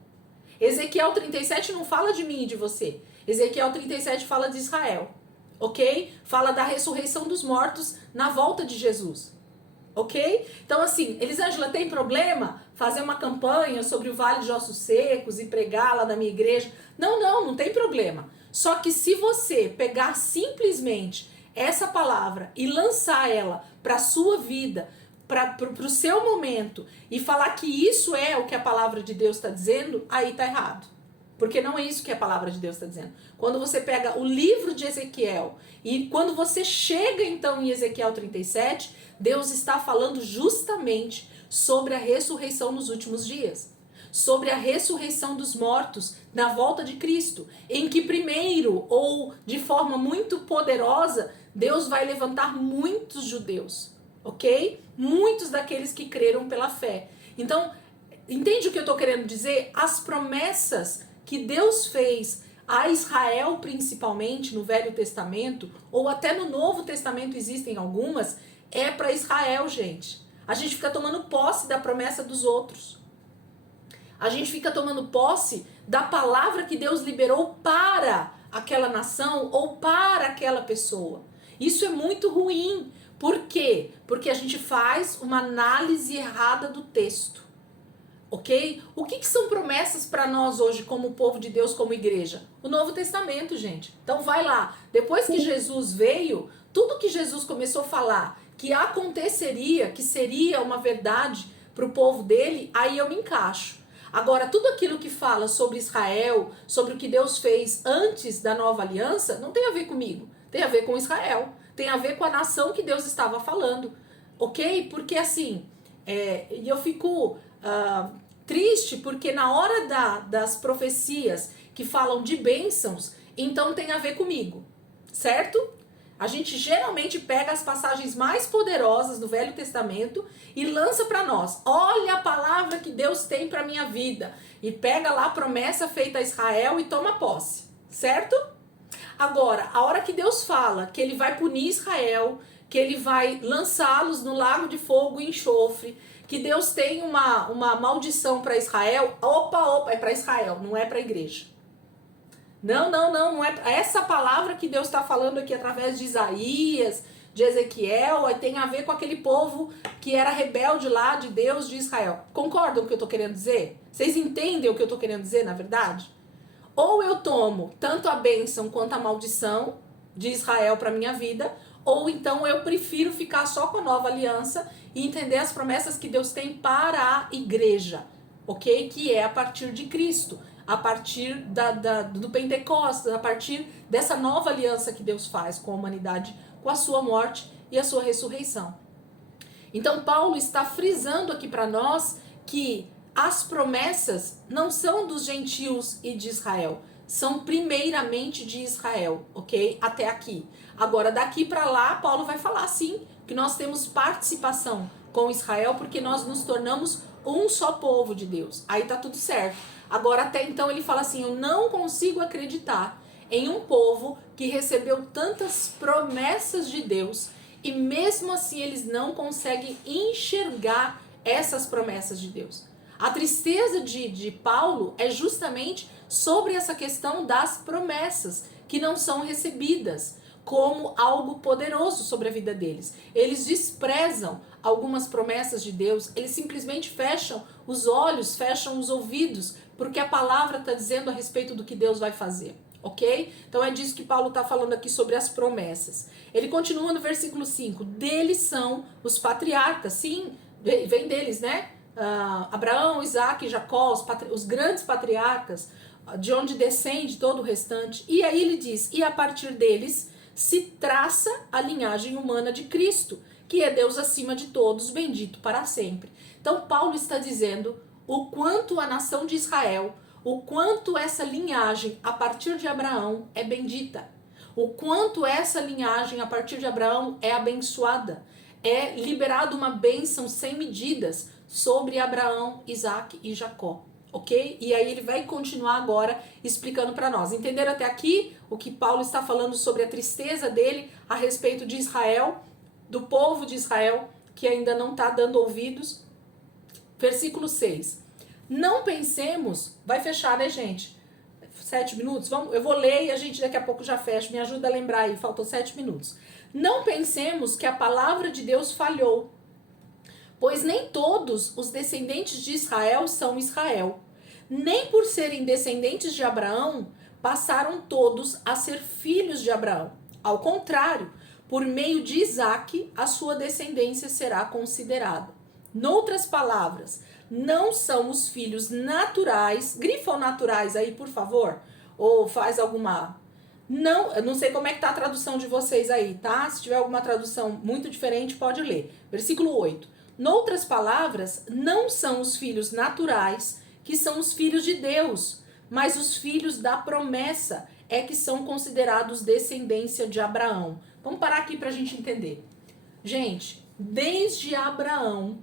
Ezequiel 37 não fala de mim e de você. Ezequiel 37 fala de Israel, ok? Fala da ressurreição dos mortos na volta de Jesus, ok? Então assim, Elisângela, tem problema fazer uma campanha sobre o Vale de Ossos Secos e pregar lá na minha igreja? Não tem problema. Só que se você pegar simplesmente essa palavra e lançar ela para a sua vida, para o seu momento, e falar que isso é o que a palavra de Deus está dizendo, aí tá errado. Porque não é isso que a palavra de Deus está dizendo. Quando você pega o livro de Ezequiel e quando você chega então em Ezequiel 37, Deus está falando justamente sobre a ressurreição nos últimos dias. Sobre a ressurreição dos mortos na volta de Cristo, em que primeiro, ou de forma muito poderosa, Deus vai levantar muitos judeus, ok? Muitos daqueles que creram pela fé. Então, entende o que eu estou querendo dizer? As promessas que Deus fez a Israel, principalmente no Velho Testamento, ou até no Novo Testamento existem algumas, é para Israel, gente. A gente fica tomando posse da promessa dos outros. A gente fica tomando posse da palavra que Deus liberou para aquela nação ou para aquela pessoa. Isso é muito ruim. Por quê? Porque a gente faz uma análise errada do texto. Ok? O que são promessas para nós hoje como povo de Deus, como igreja? O Novo Testamento, gente. Então vai lá. Depois que Jesus veio, tudo que Jesus começou a falar que aconteceria, que seria uma verdade para o povo dele, aí eu me encaixo. Agora, tudo aquilo que fala sobre Israel, sobre o que Deus fez antes da nova aliança, não tem a ver comigo. Tem a ver com Israel. Tem a ver com a nação que Deus estava falando. ok? Porque assim, e eu fico triste porque na hora das profecias que falam de bênçãos, então tem a ver comigo, certo? A gente geralmente pega as passagens mais poderosas do Velho Testamento e lança para nós. Olha a palavra que Deus tem para minha vida. E pega lá a promessa feita a Israel e toma posse, certo? Agora, a hora que Deus fala que ele vai punir Israel, que ele vai lançá-los no lago de fogo e enxofre, que Deus tem uma maldição para Israel, opa, é para Israel, não é para a igreja. Não é essa palavra que Deus está falando aqui através de Isaías, de Ezequiel, tem a ver com aquele povo que era rebelde lá de Deus, de Israel. Concordam com o que eu estou querendo dizer? Vocês entendem o que eu estou querendo dizer, na verdade? Ou eu tomo tanto a bênção quanto a maldição de Israel para minha vida, ou então eu prefiro ficar só com a nova aliança e entender as promessas que Deus tem para a igreja, ok? Que é a partir de Cristo, a partir do Pentecostes, a partir dessa nova aliança que Deus faz com a humanidade, com a sua morte e a sua ressurreição. Então Paulo está frisando aqui para nós que as promessas não são dos gentios e de Israel, são primeiramente de Israel, ok? Até aqui. Agora, daqui para lá, Paulo vai falar sim, que nós temos participação com Israel, porque nós nos tornamos um só povo de Deus. Aí tá tudo certo. Agora, até então, ele fala assim, eu não consigo acreditar em um povo que recebeu tantas promessas de Deus e mesmo assim eles não conseguem enxergar essas promessas de Deus. A tristeza de Paulo é justamente sobre essa questão das promessas que não são recebidas como algo poderoso sobre a vida deles. Eles desprezam algumas promessas de Deus, eles simplesmente fecham os olhos, fecham os ouvidos, porque a palavra está dizendo a respeito do que Deus vai fazer, ok? Então é disso que Paulo está falando aqui sobre as promessas. Ele continua no versículo 5, deles são os patriarcas, sim, vem deles, né? Abraão, Isaac e Jacó, os grandes patriarcas, de onde descende todo o restante. E aí ele diz, e a partir deles se traça a linhagem humana de Cristo, que é Deus acima de todos, bendito para sempre. Então Paulo está dizendo o quanto a nação de Israel, o quanto essa linhagem a partir de Abraão é bendita, o quanto essa linhagem a partir de Abraão é abençoada, é liberada uma bênção sem medidas sobre Abraão, Isaac e Jacó, ok? E aí ele vai continuar agora explicando para nós. Entenderam até aqui o que Paulo está falando sobre a tristeza dele a respeito de Israel, do povo de Israel, que ainda não está dando ouvidos? Versículo 6. Não pensemos... Vai fechar, né, gente? 7 minutos? Eu vou ler e a gente daqui a pouco já fecha. Me ajuda a lembrar aí, faltou 7 minutos. Não pensemos que a palavra de Deus falhou, pois nem todos os descendentes de Israel são Israel. Nem por serem descendentes de Abraão, passaram todos a ser filhos de Abraão. Ao contrário, por meio de Isaque, a sua descendência será considerada. Noutras palavras, não são os filhos naturais, grifa o naturais aí, por favor, ou faz alguma... Não, eu não sei como é que tá a tradução de vocês aí, tá? Se tiver alguma tradução muito diferente, pode ler. Versículo 8. Noutras palavras, não são os filhos naturais que são os filhos de Deus, mas os filhos da promessa é que são considerados descendência de Abraão. Vamos parar aqui para a gente entender. Gente, desde Abraão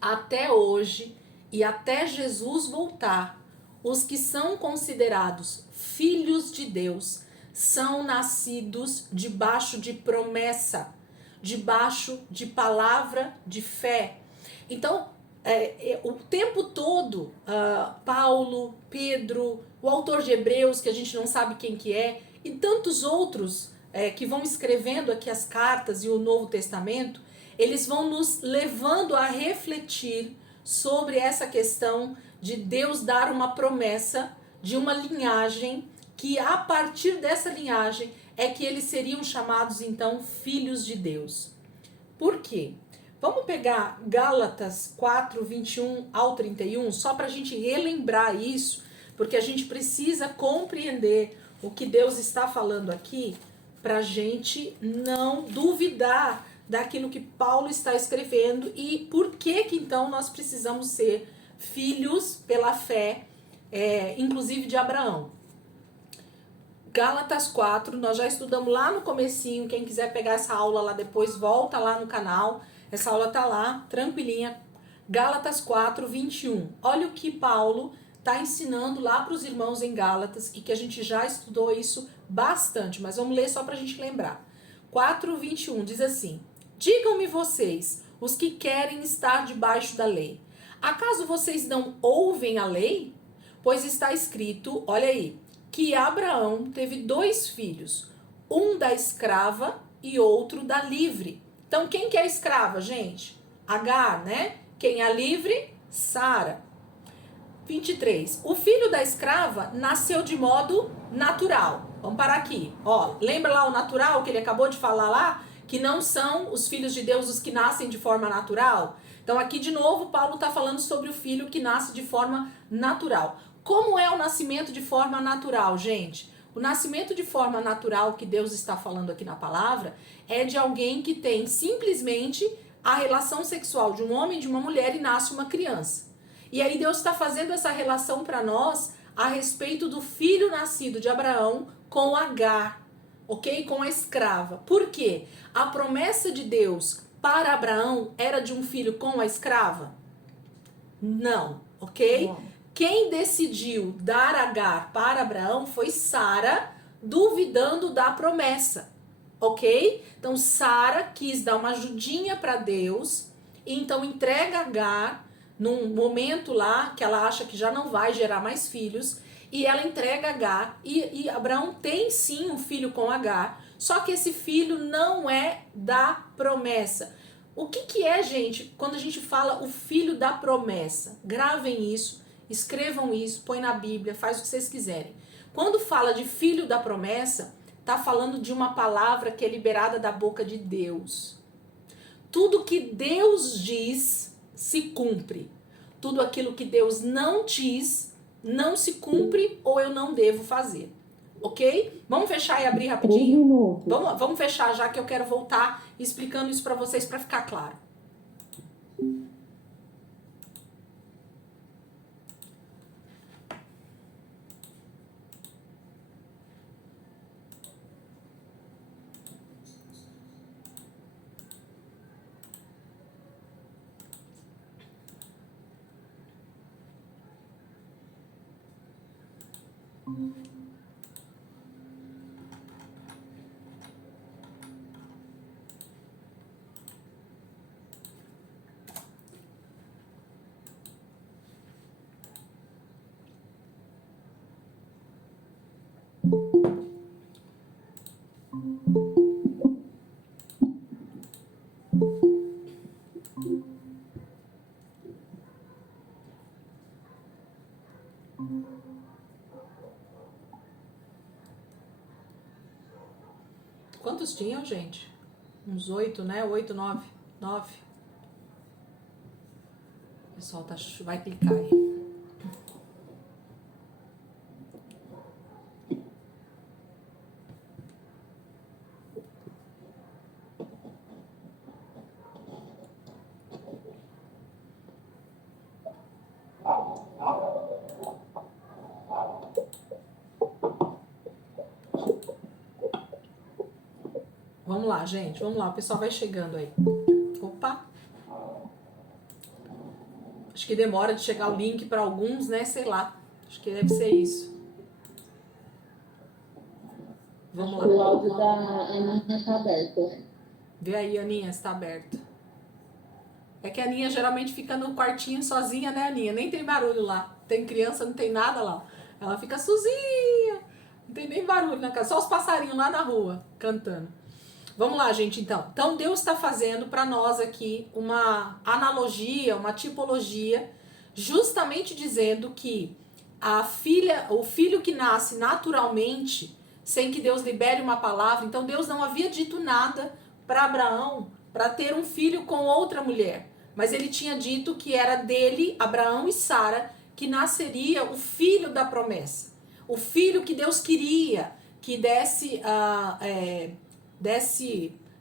até hoje e até Jesus voltar, os que são considerados filhos de Deus são nascidos debaixo de promessa, debaixo de palavra de fé. Então, o tempo todo, Paulo, Pedro, o autor de Hebreus, que a gente não sabe quem que é, e tantos outros que vão escrevendo aqui as cartas e o Novo Testamento, eles vão nos levando a refletir sobre essa questão de Deus dar uma promessa de uma linhagem que a partir dessa linhagem é que eles seriam chamados então filhos de Deus. Por quê? Vamos pegar Gálatas 4, 21 ao 31, só para a gente relembrar isso, porque a gente precisa compreender o que Deus está falando aqui, para a gente não duvidar daquilo que Paulo está escrevendo e por que então nós precisamos ser filhos pela fé, inclusive de Abraão. Gálatas 4, nós já estudamos lá no comecinho, quem quiser pegar essa aula lá depois, volta lá no canal, essa aula tá lá, tranquilinha. Gálatas 4, 21. Olha o que Paulo está ensinando lá para os irmãos em Gálatas e que a gente já estudou isso bastante, mas vamos ler só para a gente lembrar. 4, 21 diz assim: digam-me vocês, os que querem estar debaixo da lei, acaso vocês não ouvem a lei? Pois está escrito, olha aí, que Abraão teve 2 filhos, um da escrava e outro da livre. Então quem que é a escrava, gente? Agar, né? Quem é livre? Sara. 23. O filho da escrava nasceu de modo natural. Vamos parar aqui. Ó, lembra lá o natural que ele acabou de falar lá? Que não são os filhos de Deus os que nascem de forma natural? Então aqui de novo Paulo está falando sobre o filho que nasce de forma natural. Como é o nascimento de forma natural, gente? O nascimento de forma natural que Deus está falando aqui na palavra é de alguém que tem simplesmente a relação sexual de um homem e de uma mulher e nasce uma criança. E aí Deus está fazendo essa relação para nós a respeito do filho nascido de Abraão com Agar, ok? Com a escrava. Por quê? A promessa de Deus para Abraão era de um filho com a escrava? Não, ok? Não. Quem decidiu dar Agar para Abraão foi Sara, duvidando da promessa, ok? Então Sara quis dar uma ajudinha para Deus, e então entrega Agar num momento lá que ela acha que já não vai gerar mais filhos, e ela entrega Agar, e Abraão tem sim um filho com Agar, só que esse filho não é da promessa. O que é, gente, quando a gente fala o filho da promessa? Gravem isso, escrevam isso, põe na Bíblia, faz o que vocês quiserem. Quando fala de filho da promessa, tá falando de uma palavra que é liberada da boca de Deus. Tudo que Deus diz se cumpre. Tudo aquilo que Deus não diz não se cumpre ou eu não devo fazer. Ok? Vamos fechar e abrir 3 rapidinho? minutos. Vamos fechar já que eu quero voltar explicando isso para vocês para ficar claro. Quantos tinham, gente? Uns 8, né? 8, 9. 9. O pessoal vai clicar aí. Vamos lá, gente. Vamos lá. O pessoal vai chegando aí. Opa. Acho que demora de chegar o link para alguns, né? Sei lá. Acho que deve ser isso. Vamos lá. O áudio da Aninha tá aberto. Vê aí, Aninha, se tá aberto. É que a Aninha geralmente fica no quartinho sozinha, né, Aninha? Nem tem barulho lá. Tem criança, não tem nada lá. Ela fica sozinha. Não tem nem barulho na casa. Só os passarinhos lá na rua cantando. Vamos lá, gente, então. Então, Deus está fazendo para nós aqui uma analogia, uma tipologia, justamente dizendo que o filho que nasce naturalmente, sem que Deus libere uma palavra, então Deus não havia dito nada para Abraão para ter um filho com outra mulher, mas ele tinha dito que era dele, Abraão e Sara, que nasceria o filho da promessa, o filho que Deus queria que desse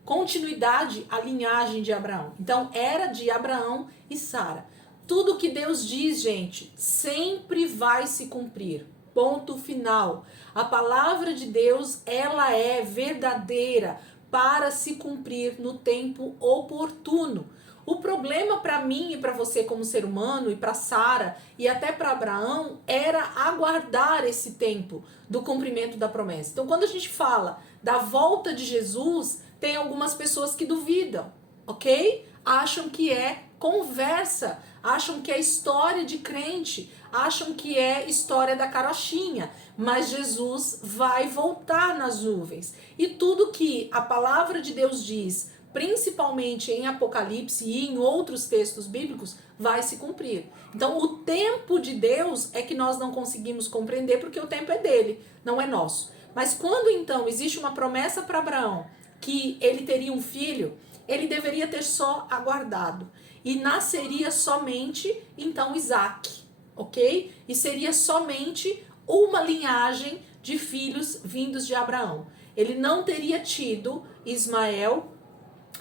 continuidade à linhagem de Abraão. Então, era de Abraão e Sara. Tudo que Deus diz, gente, sempre vai se cumprir. Ponto final. A palavra de Deus, ela é verdadeira para se cumprir no tempo oportuno. O problema para mim e para você como ser humano, e para Sara e até para Abraão, era aguardar esse tempo do cumprimento da promessa. Então, quando a gente fala da volta de Jesus, tem algumas pessoas que duvidam, ok? Acham que é conversa, acham que é história de crente, acham que é história da carochinha, mas Jesus vai voltar nas nuvens. E tudo que a palavra de Deus diz, principalmente em Apocalipse e em outros textos bíblicos, vai se cumprir. Então, o tempo de Deus é que nós não conseguimos compreender, porque o tempo é dele, não é nosso. Mas quando então existe uma promessa para Abraão que ele teria um filho, ele deveria ter só aguardado. E nasceria somente, então, Isaac, ok? E seria somente uma linhagem de filhos vindos de Abraão. Ele não teria tido Ismael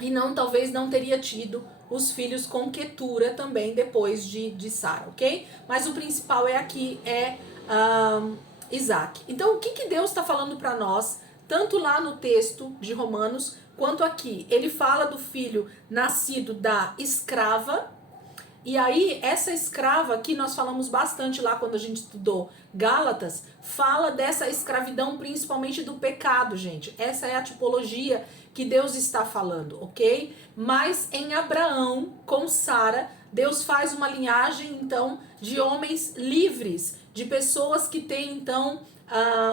e talvez não teria tido os filhos com Quetura também depois de Sara, ok? Mas o principal aqui é Isaac. Então, o que Deus está falando para nós, tanto lá no texto de Romanos, quanto aqui? Ele fala do filho nascido da escrava. E aí, essa escrava, que nós falamos bastante lá quando a gente estudou Gálatas, fala dessa escravidão principalmente do pecado, gente. Essa é a tipologia que Deus está falando, ok? Mas em Abraão, com Sara, Deus faz uma linhagem, então, de homens livres, de pessoas que têm, então,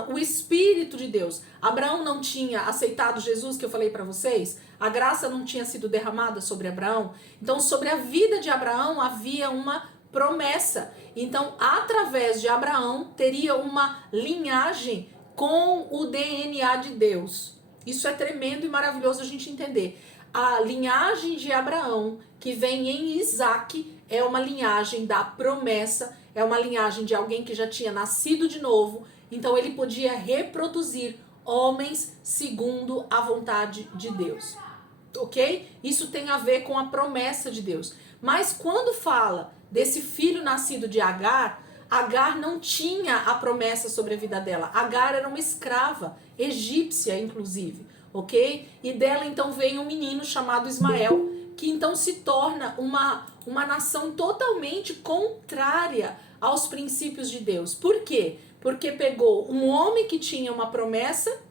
o Espírito de Deus. Abraão não tinha aceitado Jesus, que eu falei para vocês? A graça não tinha sido derramada sobre Abraão. Então, sobre a vida de Abraão havia uma promessa. Então, através de Abraão, teria uma linhagem com o DNA de Deus. Isso é tremendo e maravilhoso a gente entender. A linhagem de Abraão, que vem em Isaac, é uma linhagem da promessa, é uma linhagem de alguém que já tinha nascido de novo. Então, ele podia reproduzir homens segundo a vontade de Deus. Ok? Isso tem a ver com a promessa de Deus. Mas quando fala desse filho nascido de Agar, Agar não tinha a promessa sobre a vida dela. Agar era uma escrava, egípcia inclusive, ok? E dela então vem um menino chamado Ismael, que então se torna uma nação totalmente contrária aos princípios de Deus. Por quê? Porque pegou um homem que tinha uma promessa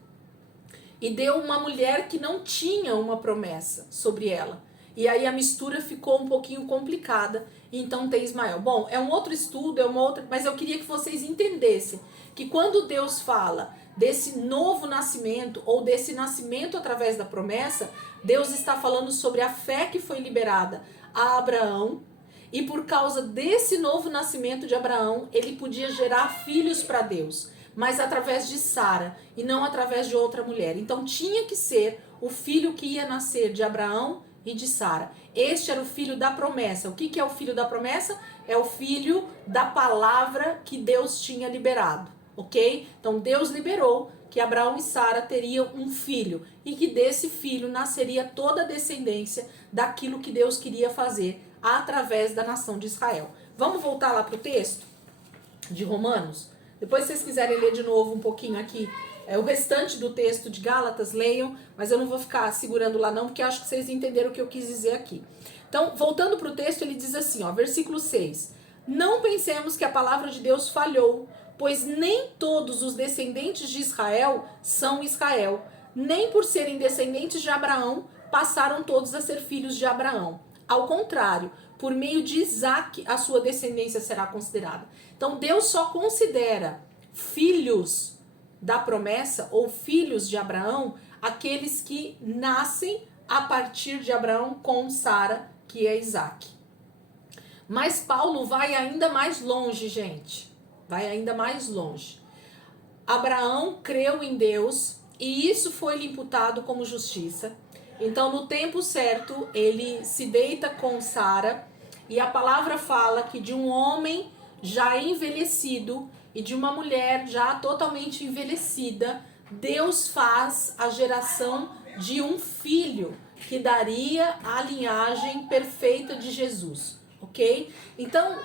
e deu uma mulher que não tinha uma promessa sobre ela. E aí a mistura ficou um pouquinho complicada. E então tem Ismael. Bom, é um outro estudo, mas eu queria que vocês entendessem que quando Deus fala desse novo nascimento ou desse nascimento através da promessa, Deus está falando sobre a fé que foi liberada a Abraão. E por causa desse novo nascimento de Abraão, ele podia gerar filhos para Deus, mas através de Sara e não através de outra mulher. Então tinha que ser o filho que ia nascer de Abraão e de Sara. Este era o filho da promessa. O que é o filho da promessa? É o filho da palavra que Deus tinha liberado, ok? Então Deus liberou que Abraão e Sara teriam um filho e que desse filho nasceria toda a descendência daquilo que Deus queria fazer através da nação de Israel. Vamos voltar lá para o texto de Romanos? Depois, se vocês quiserem ler de novo um pouquinho aqui, o restante do texto de Gálatas, leiam, mas eu não vou ficar segurando lá não, porque acho que vocês entenderam o que eu quis dizer aqui. Então, voltando para o texto, ele diz assim, ó, versículo 6. Não pensemos que a palavra de Deus falhou, pois nem todos os descendentes de Israel são Israel, nem por serem descendentes de Abraão, passaram todos a ser filhos de Abraão. Ao contrário, por meio de Isaac, a sua descendência será considerada. Então, Deus só considera filhos da promessa ou filhos de Abraão aqueles que nascem a partir de Abraão com Sara, que é Isaac. Mas Paulo vai ainda mais longe, gente. Vai ainda mais longe. Abraão creu em Deus e isso foi lhe imputado como justiça. Então, no tempo certo, ele se deita com Sara e a palavra fala que de um homem já envelhecido e de uma mulher já totalmente envelhecida, Deus faz a geração de um filho que daria a linhagem perfeita de Jesus, ok? Então,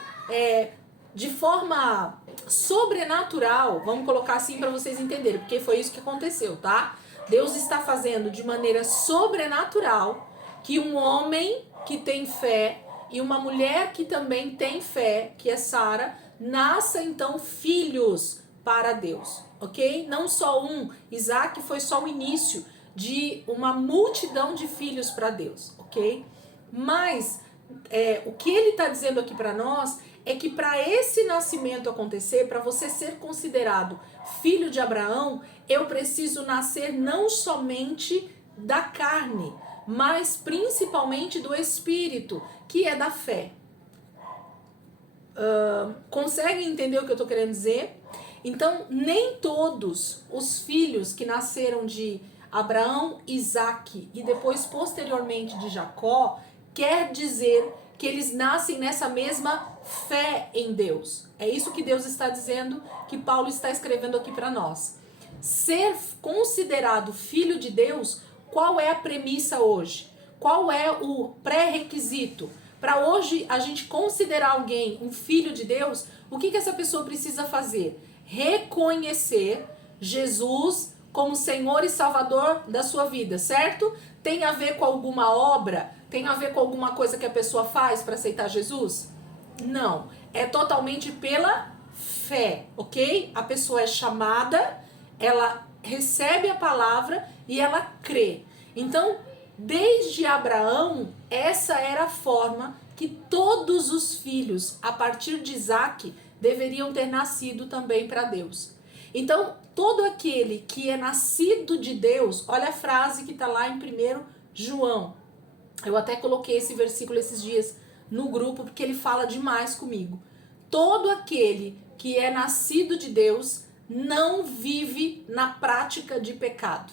de forma sobrenatural, vamos colocar assim para vocês entenderem, porque foi isso que aconteceu, tá? Deus está fazendo de maneira sobrenatural que um homem que tem fé e uma mulher que também tem fé, que é Sara, nasça então filhos para Deus, ok? Não só um, Isaac foi só o início de uma multidão de filhos para Deus, ok? Mas o que ele está dizendo aqui para nós é que para esse nascimento acontecer, para você ser considerado filho de Abraão, eu preciso nascer não somente da carne, mas principalmente do Espírito, que é da fé. Conseguem entender o que eu estou querendo dizer? Então, nem todos os filhos que nasceram de Abraão, Isaque e depois posteriormente de Jacó, quer dizer que eles nascem nessa mesma fé em Deus. É isso que Deus está dizendo, que Paulo está escrevendo aqui para nós. Ser considerado filho de Deus, qual é a premissa hoje? Qual é o pré-requisito? Para hoje a gente considerar alguém um filho de Deus, o que essa pessoa precisa fazer? Reconhecer Jesus como Senhor e Salvador da sua vida, certo? Tem a ver com alguma obra? Tem a ver com alguma coisa que a pessoa faz para aceitar Jesus? Não. É totalmente pela fé, ok? A pessoa é chamada, ela recebe a palavra e ela crê. Então, desde Abraão, essa era a forma que todos os filhos, a partir de Isaque, deveriam ter nascido também para Deus. Então, todo aquele que é nascido de Deus, olha a frase que está lá em 1 João. Eu até coloquei esse versículo esses dias no grupo, porque ele fala demais comigo. Todo aquele que é nascido de Deus não vive na prática de pecado.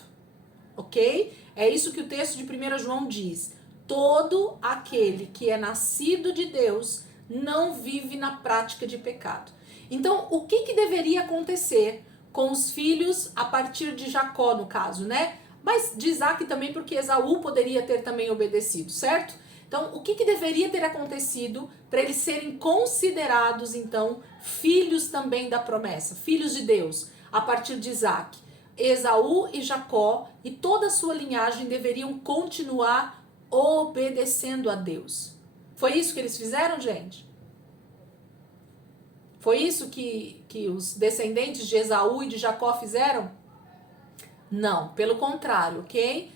Ok? É isso que o texto de 1 João diz. Todo aquele que é nascido de Deus não vive na prática de pecado. Então, o que deveria acontecer com os filhos a partir de Jacó, no caso, né? Mas de Isaac também, porque Esaú poderia ter também obedecido, certo? Então, o que deveria ter acontecido para eles serem considerados, então, filhos também da promessa, filhos de Deus, a partir de Isaac? Esaú e Jacó e toda a sua linhagem deveriam continuar obedecendo a Deus. Foi isso que eles fizeram, gente? Foi isso que os descendentes de Esaú e de Jacó fizeram? Não, pelo contrário, ok?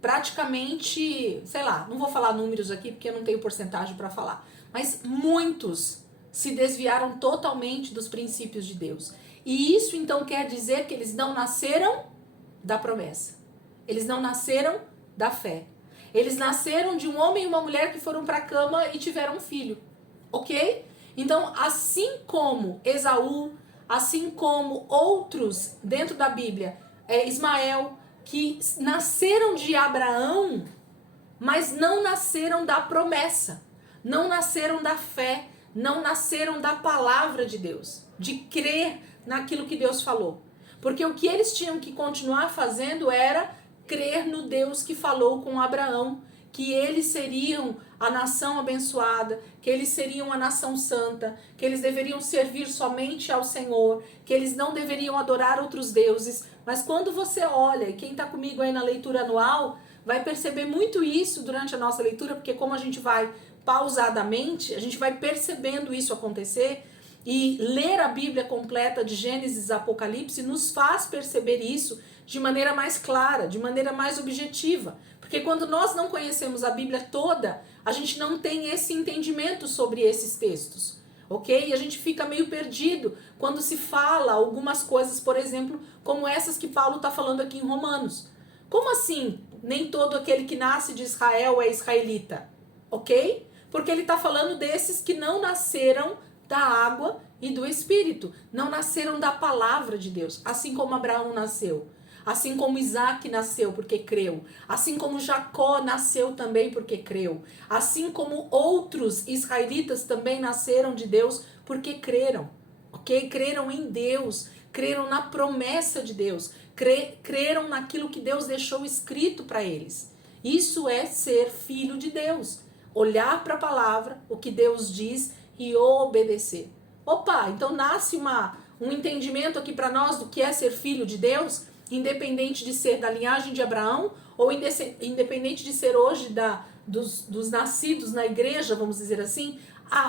Praticamente, sei lá, não vou falar números aqui porque eu não tenho porcentagem para falar, mas muitos se desviaram totalmente dos princípios de Deus. E isso então quer dizer que eles não nasceram da promessa. Eles não nasceram da fé. Eles nasceram de um homem e uma mulher que foram para a cama e tiveram um filho, ok? Então, assim como Esaú, assim como outros dentro da Bíblia, Ismael, que nasceram de Abraão, mas não nasceram da promessa, não nasceram da fé, não nasceram da palavra de Deus, de crer naquilo que Deus falou. Porque o que eles tinham que continuar fazendo era crer no Deus que falou com Abraão, que eles seriam a nação abençoada, que eles seriam a nação santa, que eles deveriam servir somente ao Senhor, que eles não deveriam adorar outros deuses. Mas quando você olha, e quem está comigo aí na leitura anual, vai perceber muito isso durante a nossa leitura, porque como a gente vai pausadamente, a gente vai percebendo isso acontecer, e ler a Bíblia completa de Gênesis a Apocalipse nos faz perceber isso de maneira mais clara, de maneira mais objetiva. Porque quando nós não conhecemos a Bíblia toda, a gente não tem esse entendimento sobre esses textos, ok? E a gente fica meio perdido quando se fala algumas coisas, por exemplo, como essas que Paulo está falando aqui em Romanos. Como assim nem todo aquele que nasce de Israel é israelita? Ok? Porque ele está falando desses que não nasceram da água e do Espírito, não nasceram da palavra de Deus, assim como Abraão nasceu. Assim como Isaac nasceu porque creu. Assim como Jacó nasceu também porque creu. Assim como outros israelitas também nasceram de Deus porque creram. Ok? Creram em Deus. Creram na promessa de Deus. creram naquilo que Deus deixou escrito para eles. Isso é ser filho de Deus. Olhar para a palavra, o que Deus diz e obedecer. Opa, então nasce um entendimento aqui para nós do que é ser filho de Deus, independente de ser da linhagem de Abraão ou independente de ser hoje dos nascidos na igreja, vamos dizer assim.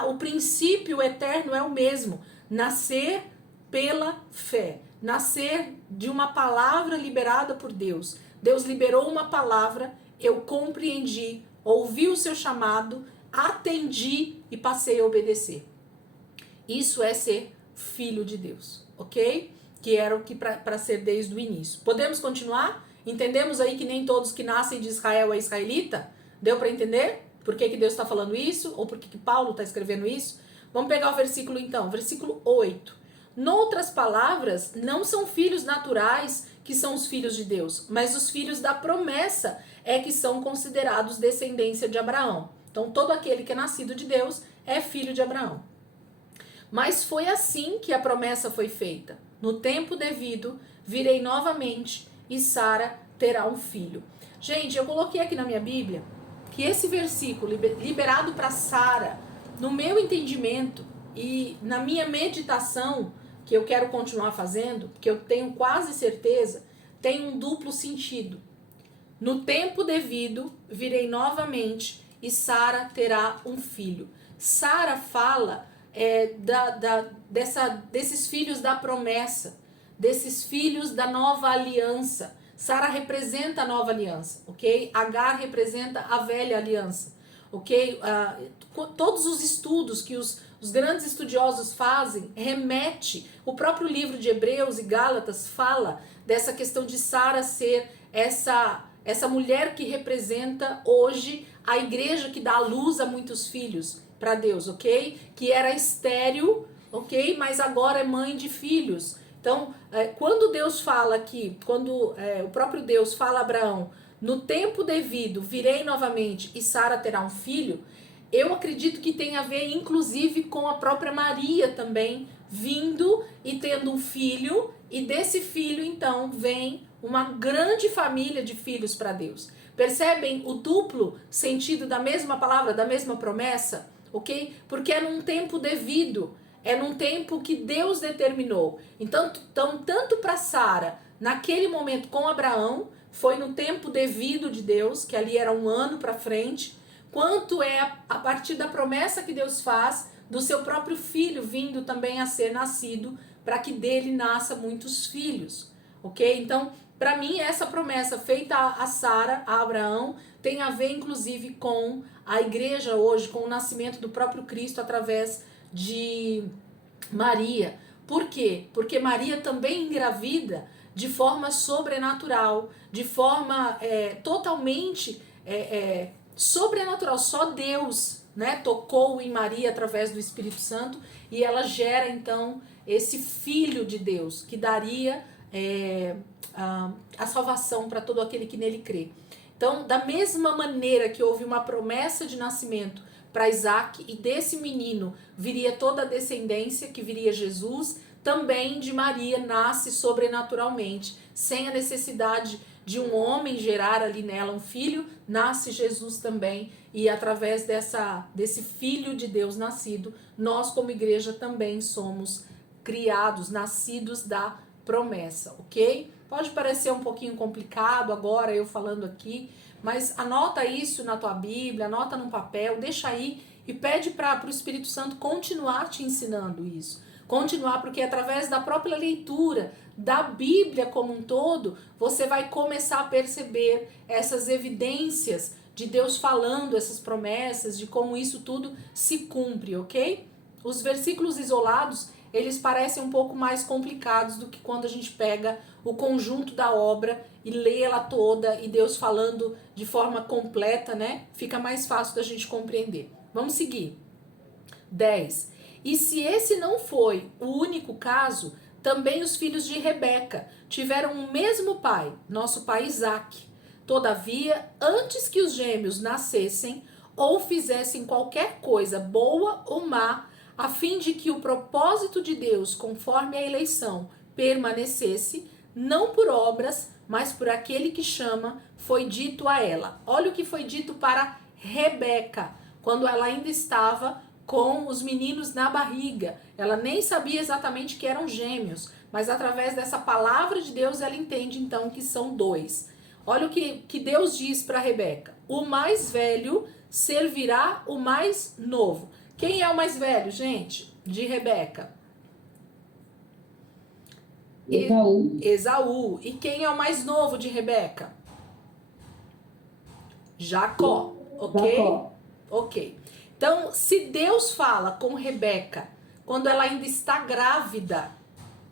O princípio eterno é o mesmo. Nascer pela fé. Nascer de uma palavra liberada por Deus. Deus liberou uma palavra, eu compreendi, ouvi o seu chamado, atendi e passei a obedecer. Isso é ser filho de Deus, ok? Que era o que para ser desde o início. Podemos continuar? Entendemos aí que nem todos que nascem de Israel é israelita? Deu para entender por que Deus está falando isso? Ou por que Paulo está escrevendo isso? Vamos pegar o versículo então, versículo 8. Noutras palavras, não são filhos naturais que são os filhos de Deus, mas os filhos da promessa é que são considerados descendência de Abraão. Então todo aquele que é nascido de Deus é filho de Abraão. Mas foi assim que a promessa foi feita. No tempo devido, virei novamente e Sara terá um filho. Gente, eu coloquei aqui na minha Bíblia que esse versículo, liberado para Sara, no meu entendimento e na minha meditação, que eu quero continuar fazendo, porque eu tenho quase certeza, tem um duplo sentido. No tempo devido, virei novamente e Sara terá um filho. Sara fala desses filhos da promessa, desses filhos da nova aliança. Sara representa a nova aliança, ok? Agar representa a velha aliança, ok? Todos os estudos que os grandes estudiosos fazem remete, o próprio livro de Hebreus e Gálatas fala dessa questão de Sara ser essa mulher que representa hoje a igreja que dá à luz a muitos filhos para Deus, ok? Que era estéril, ok? Mas agora é mãe de filhos. Então, quando Deus fala aqui, quando o próprio Deus fala a Abraão, no tempo devido, virei novamente e Sara terá um filho, eu acredito que tem a ver, inclusive, com a própria Maria também, vindo e tendo um filho, e desse filho, então, vem uma grande família de filhos para Deus. Percebem o duplo sentido da mesma palavra, da mesma promessa? Ok? Porque é num tempo devido, é num tempo que Deus determinou. Então tanto para Sara, naquele momento com Abraão, foi no tempo devido de Deus, que ali era um ano para frente, quanto é a partir da promessa que Deus faz do seu próprio filho vindo também a ser nascido, para que dele nasça muitos filhos, ok? Então, para mim, essa promessa feita a Sara, a Abraão, tem a ver inclusive com a igreja hoje, com o nascimento do próprio Cristo através de Maria. Por quê? Porque Maria também engravida de forma sobrenatural, de forma totalmente sobrenatural. Só Deus, né, tocou em Maria através do Espírito Santo e ela gera então esse filho de Deus que daria a salvação para todo aquele que nele crê. Então, da mesma maneira que houve uma promessa de nascimento para Isaac, e desse menino viria toda a descendência, que viria Jesus, também de Maria nasce sobrenaturalmente, sem a necessidade de um homem gerar ali nela um filho, nasce Jesus também, e através desse filho de Deus nascido, nós como igreja também somos criados, nascidos da promessa, ok? Pode parecer um pouquinho complicado agora eu falando aqui, mas anota isso na tua Bíblia, anota num papel, deixa aí e pede para o Espírito Santo continuar te ensinando isso. Continuar, porque através da própria leitura da Bíblia como um todo, você vai começar a perceber essas evidências de Deus falando essas promessas, de como isso tudo se cumpre, ok? Os versículos isolados, eles parecem um pouco mais complicados do que quando a gente pega o conjunto da obra e lê ela toda e Deus falando de forma completa, né? Fica mais fácil da gente compreender. Vamos seguir. 10. E se esse não foi o único caso, também os filhos de Rebeca tiveram o mesmo pai, nosso pai Isaque. Todavia, antes que os gêmeos nascessem ou fizessem qualquer coisa boa ou má, a fim de que o propósito de Deus, conforme a eleição, permanecesse, não por obras, mas por aquele que chama, foi dito a ela. Olha o que foi dito para Rebeca, quando ela ainda estava com os meninos na barriga. Ela nem sabia exatamente que eram gêmeos, mas através dessa palavra de Deus ela entende então que são dois. Olha o que Deus diz para Rebeca: o mais velho servirá o mais novo. Quem é o mais velho, gente, de Rebeca? Esaú. Esaú. E quem é o mais novo de Rebeca? Jacó. Ok? Jacó. Ok. Então, se Deus fala com Rebeca, quando ela ainda está grávida,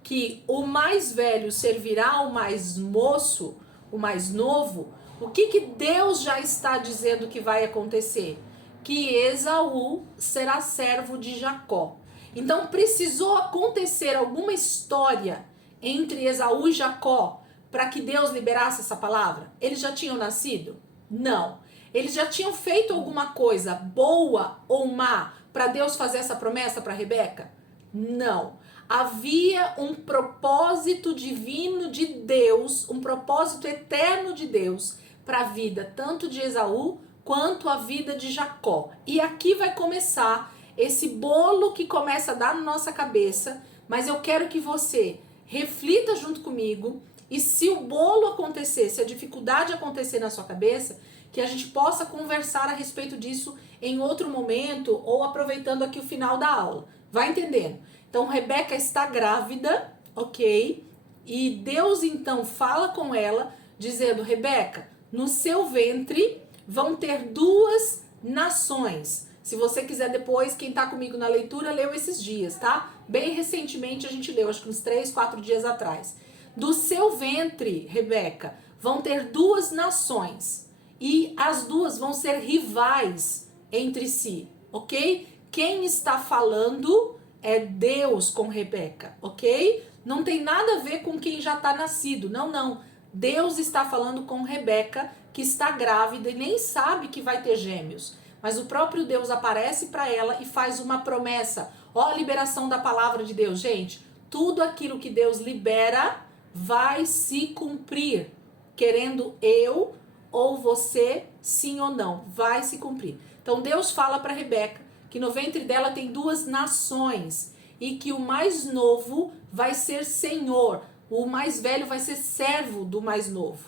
que o mais velho servirá ao mais moço, o mais novo, o que Deus já está dizendo que vai acontecer? Que Esaú será servo de Jacó. Então precisou acontecer alguma história entre Esaú e Jacó para que Deus liberasse essa palavra? Eles já tinham nascido? Não. Eles já tinham feito alguma coisa boa ou má para Deus fazer essa promessa para Rebeca? Não. Havia um propósito divino de Deus, um propósito eterno de Deus para a vida tanto de Esaú quanto a vida de Jacó. E aqui vai começar esse bolo que começa a dar na nossa cabeça, mas eu quero que você reflita junto comigo, e se o bolo acontecer, se a dificuldade acontecer na sua cabeça, que a gente possa conversar a respeito disso em outro momento ou aproveitando aqui o final da aula. Vai entendendo? Então, Rebeca está grávida, ok? E Deus então fala com ela, dizendo: Rebeca, no seu ventre vão ter duas nações. Se você quiser depois, quem tá comigo na leitura, leu esses dias, tá? Bem recentemente a gente leu, acho que uns 3, 4 dias atrás. Do seu ventre, Rebeca, vão ter duas nações. E as duas vão ser rivais entre si, ok? Quem está falando é Deus com Rebeca, ok? Não tem nada a ver com quem já está nascido, não. Deus está falando com Rebeca, que está grávida e nem sabe que vai ter gêmeos. Mas o próprio Deus aparece para ela e faz uma promessa. Ó, a liberação da palavra de Deus, gente. Tudo aquilo que Deus libera vai se cumprir. Querendo eu ou você, sim ou não, vai se cumprir. Então Deus fala para Rebeca que no ventre dela tem duas nações e que o mais novo vai ser senhor, o mais velho vai ser servo do mais novo.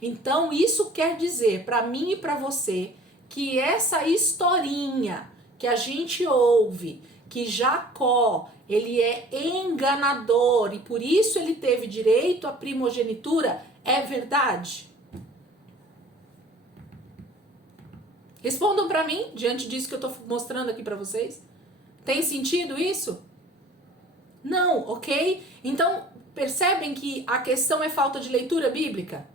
Então isso quer dizer para mim e para você que essa historinha que a gente ouve, que Jacó, ele é enganador e por isso ele teve direito à primogenitura, é verdade? Respondam para mim, diante disso que eu tô mostrando aqui para vocês. Tem sentido isso? Não, ok? Então, percebem que a questão é falta de leitura bíblica?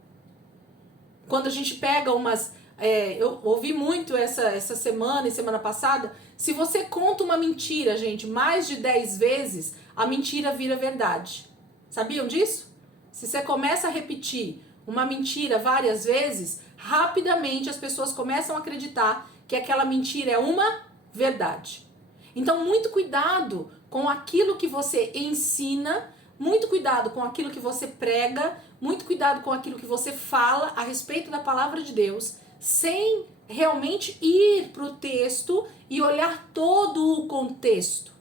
Quando a gente pega umas... eu ouvi muito essa semana e semana passada. Se você conta uma mentira, gente, mais de 10 vezes, a mentira vira verdade. Sabiam disso? Se você começa a repetir uma mentira várias vezes, rapidamente as pessoas começam a acreditar que aquela mentira é uma verdade. Então, muito cuidado com aquilo que você ensina, muito cuidado com aquilo que você prega, muito cuidado com aquilo que você fala a respeito da palavra de Deus, sem realmente ir para o texto e olhar todo o contexto.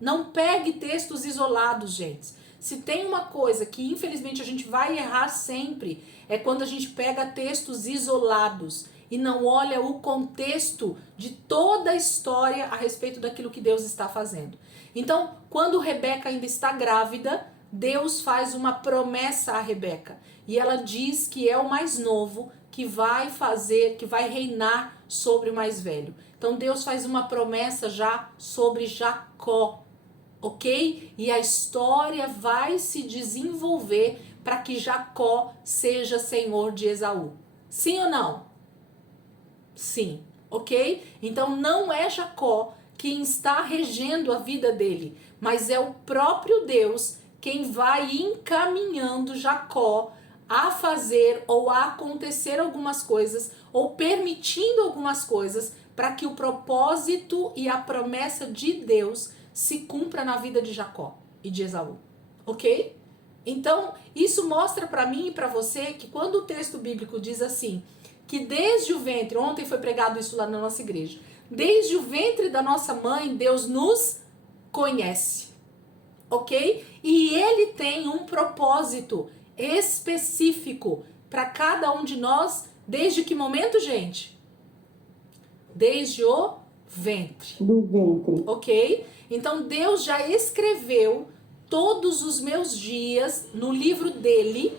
Não pegue textos isolados, gente. Se tem uma coisa que infelizmente a gente vai errar sempre, é quando a gente pega textos isolados e não olha o contexto de toda a história a respeito daquilo que Deus está fazendo. Então, quando Rebeca ainda está grávida, Deus faz uma promessa a Rebeca. E ela diz que é o mais novo que vai fazer, que vai reinar sobre o mais velho. Então Deus faz uma promessa já sobre Jacó, ok? E a história vai se desenvolver para que Jacó seja senhor de Esaú. Sim ou não? Sim, ok? Então não é Jacó quem está regendo a vida dele, mas é o próprio Deus quem vai encaminhando Jacó a fazer ou a acontecer algumas coisas, ou permitindo algumas coisas, para que o propósito e a promessa de Deus se cumpra na vida de Jacó e de Esaú. Ok? Então, isso mostra para mim e para você que quando o texto bíblico diz assim, que desde o ventre, ontem foi pregado isso lá na nossa igreja, desde o ventre da nossa mãe, Deus nos conhece, ok? E Ele tem um propósito específico para cada um de nós, desde que momento, gente? Desde o ventre. Do ventre. Ok? Então Deus já escreveu todos os meus dias no livro dele,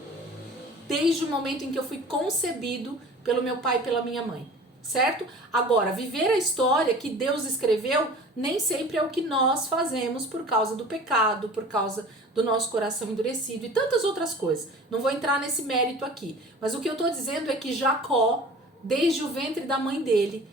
desde o momento em que eu fui concebido pelo meu pai e pela minha mãe, certo? Agora, viver a história que Deus escreveu nem sempre é o que nós fazemos por causa do pecado, por causa do nosso coração endurecido e tantas outras coisas. Não vou entrar nesse mérito aqui, mas o que eu estou dizendo é que Jacó, desde o ventre da mãe dele,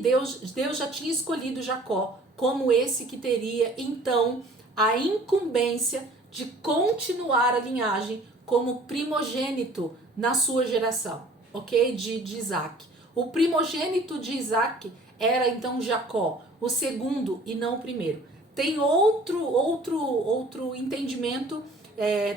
Deus já tinha escolhido Jacó como esse que teria então a incumbência de continuar a linhagem como primogênito na sua geração, ok? De Isaac. O primogênito de Isaac era então Jacó, o segundo e não o primeiro. Tem outro entendimento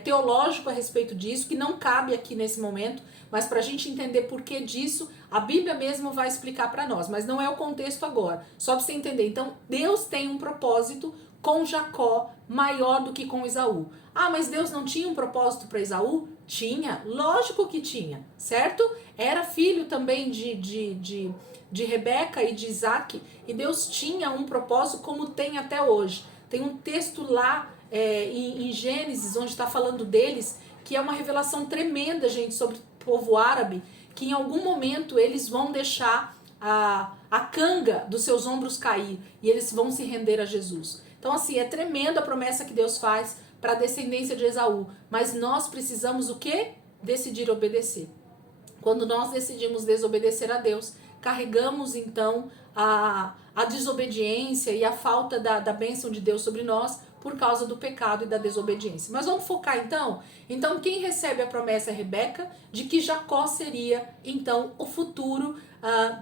teológico a respeito disso, que não cabe aqui nesse momento, mas para a gente entender por que disso, a Bíblia mesmo vai explicar para nós, mas não é o contexto agora, só para você entender. Então, Deus tem um propósito com Jacó maior do que com Esaú. Ah, mas Deus não tinha um propósito para Esaú? Tinha, lógico que tinha, certo? Era filho também de Rebeca e de Isaac, e Deus tinha um propósito como tem até hoje. Tem um texto lá em Gênesis, onde está falando deles, que é uma revelação tremenda, gente, sobre o povo árabe, que em algum momento eles vão deixar a canga dos seus ombros cair, e eles vão se render a Jesus. Então, assim, é tremenda a promessa que Deus faz para a descendência de Esaú, mas nós precisamos o quê? Decidir obedecer. Quando nós decidimos desobedecer a Deus, carregamos então a desobediência e a falta da bênção de Deus sobre nós por causa do pecado e da desobediência. Mas vamos focar então? Então quem recebe a promessa é Rebeca, de que Jacó seria então o futuro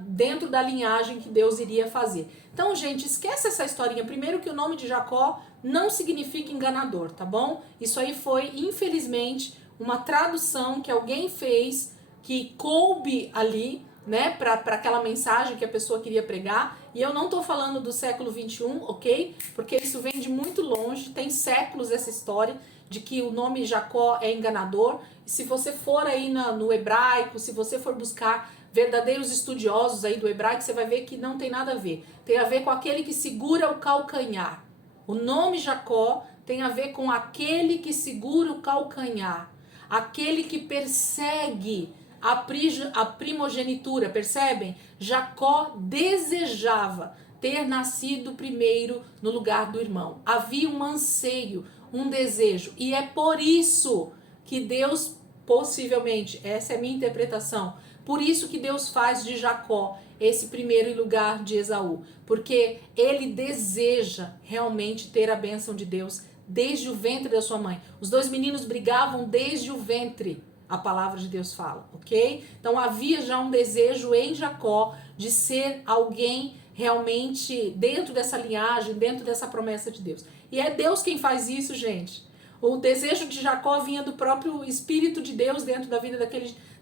dentro da linhagem que Deus iria fazer. Então, gente, esquece essa historinha. Primeiro que o nome de Jacó não significa enganador, tá bom? Isso aí foi, infelizmente, uma tradução que alguém fez que coube ali, né, para aquela mensagem que a pessoa queria pregar. E eu não tô falando do século 21, ok? Porque isso vem de muito longe, tem séculos essa história de que o nome Jacó é enganador. E se você for aí no hebraico, se você for buscar verdadeiros estudiosos aí do hebraico, você vai ver que não tem nada a ver. Tem a ver com aquele que segura o calcanhar. O nome Jacó tem a ver com aquele que segura o calcanhar, aquele que persegue a primogenitura, percebem? Jacó desejava ter nascido primeiro no lugar do irmão. Havia um anseio, um desejo, e é por isso que Deus, possivelmente, essa é a minha interpretação, por isso que Deus faz de Jacó esse primeiro em lugar de Esaú, porque ele deseja realmente ter a bênção de Deus desde o ventre da sua mãe. Os dois meninos brigavam desde o ventre, a palavra de Deus fala, ok? Então havia já um desejo em Jacó de ser alguém realmente dentro dessa linhagem, dentro dessa promessa de Deus. E é Deus quem faz isso, gente. O desejo de Jacó vinha do próprio Espírito de Deus dentro da vida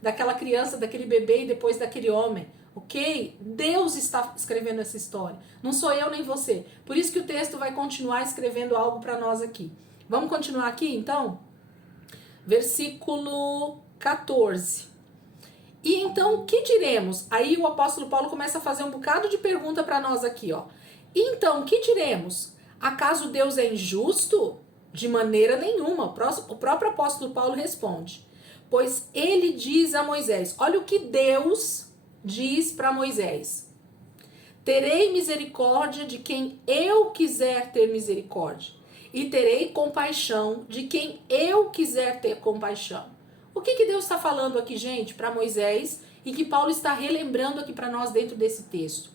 daquela criança, daquele bebê e depois daquele homem, ok? Deus está escrevendo essa história, não sou eu nem você. Por isso que o texto vai continuar escrevendo algo para nós aqui. Vamos continuar aqui, então? Versículo 14. E então, que diremos? Aí o apóstolo Paulo começa a fazer um bocado de pergunta para nós aqui, ó. Então, que diremos? Acaso Deus é injusto? De maneira nenhuma. O próprio apóstolo Paulo responde. Pois ele diz a Moisés, olha o que Deus diz para Moisés. Terei misericórdia de quem eu quiser ter misericórdia, e terei compaixão de quem eu quiser ter compaixão. O que Deus está falando aqui, gente, para Moisés, e que Paulo está relembrando aqui para nós dentro desse texto?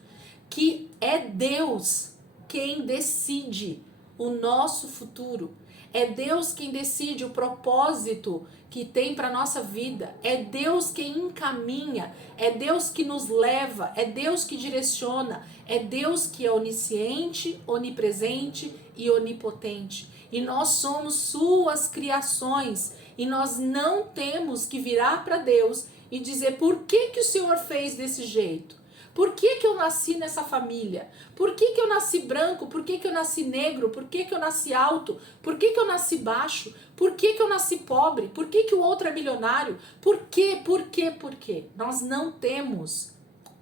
Que é Deus quem decide o nosso futuro. É Deus quem decide o propósito que tem para a nossa vida. É Deus quem encaminha. É Deus que nos leva. É Deus que direciona. É Deus que é onisciente, onipresente e onipotente. e nós somos suas criações, e nós não temos que virar para Deus e dizer por que que o Senhor fez desse jeito. Por que que eu nasci nessa família? Por que que eu nasci branco? Por que que eu nasci negro? Por que que eu nasci alto? Por que que eu nasci baixo? Por que que eu nasci pobre? Por que que o outro é milionário? Por quê? Por quê? Por quê? Nós não temos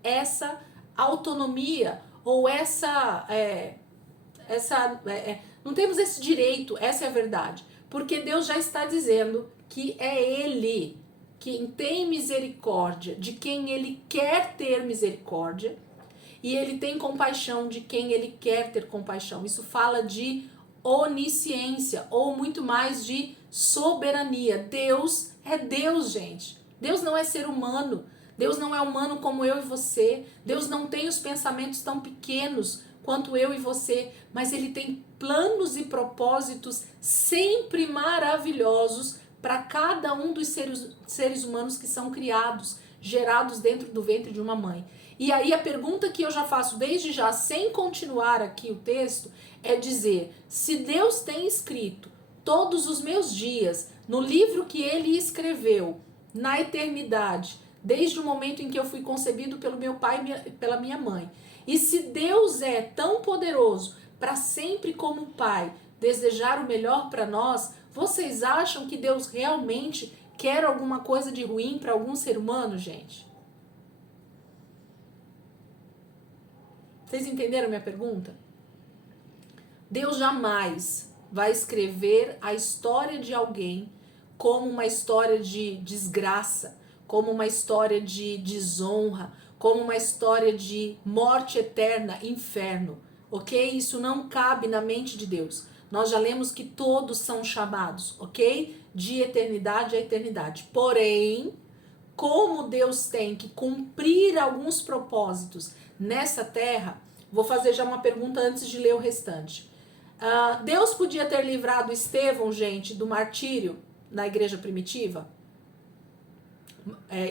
essa autonomia ou não temos esse direito, essa é a verdade. Porque Deus já está dizendo que é Ele quem tem misericórdia de quem Ele quer ter misericórdia, e Ele tem compaixão de quem Ele quer ter compaixão. Isso fala de onisciência, ou muito mais de soberania. Deus é Deus, gente. Deus não é ser humano. Deus não é humano como eu e você. Deus não tem os pensamentos tão pequenos quanto eu e você, mas Ele tem planos e propósitos sempre maravilhosos para cada um dos seres humanos que são criados, gerados dentro do ventre de uma mãe. E aí a pergunta que eu já faço desde já, sem continuar aqui o texto, é dizer, se Deus tem escrito todos os meus dias no livro que Ele escreveu na eternidade, desde o momento em que eu fui concebido pelo meu pai e pela minha mãe, e se Deus é tão poderoso para sempre como Pai desejar o melhor para nós, vocês acham que Deus realmente quer alguma coisa de ruim para algum ser humano, gente? Vocês entenderam minha pergunta? Deus jamais vai escrever a história de alguém como uma história de desgraça, como uma história de desonra, como uma história de morte eterna, inferno, ok? Isso não cabe na mente de Deus. Nós já lemos que todos são chamados, ok? De eternidade a eternidade. Porém, como Deus tem que cumprir alguns propósitos nessa terra, vou fazer já uma pergunta antes de ler o restante. Deus podia ter livrado Estevão, gente, do martírio na igreja primitiva?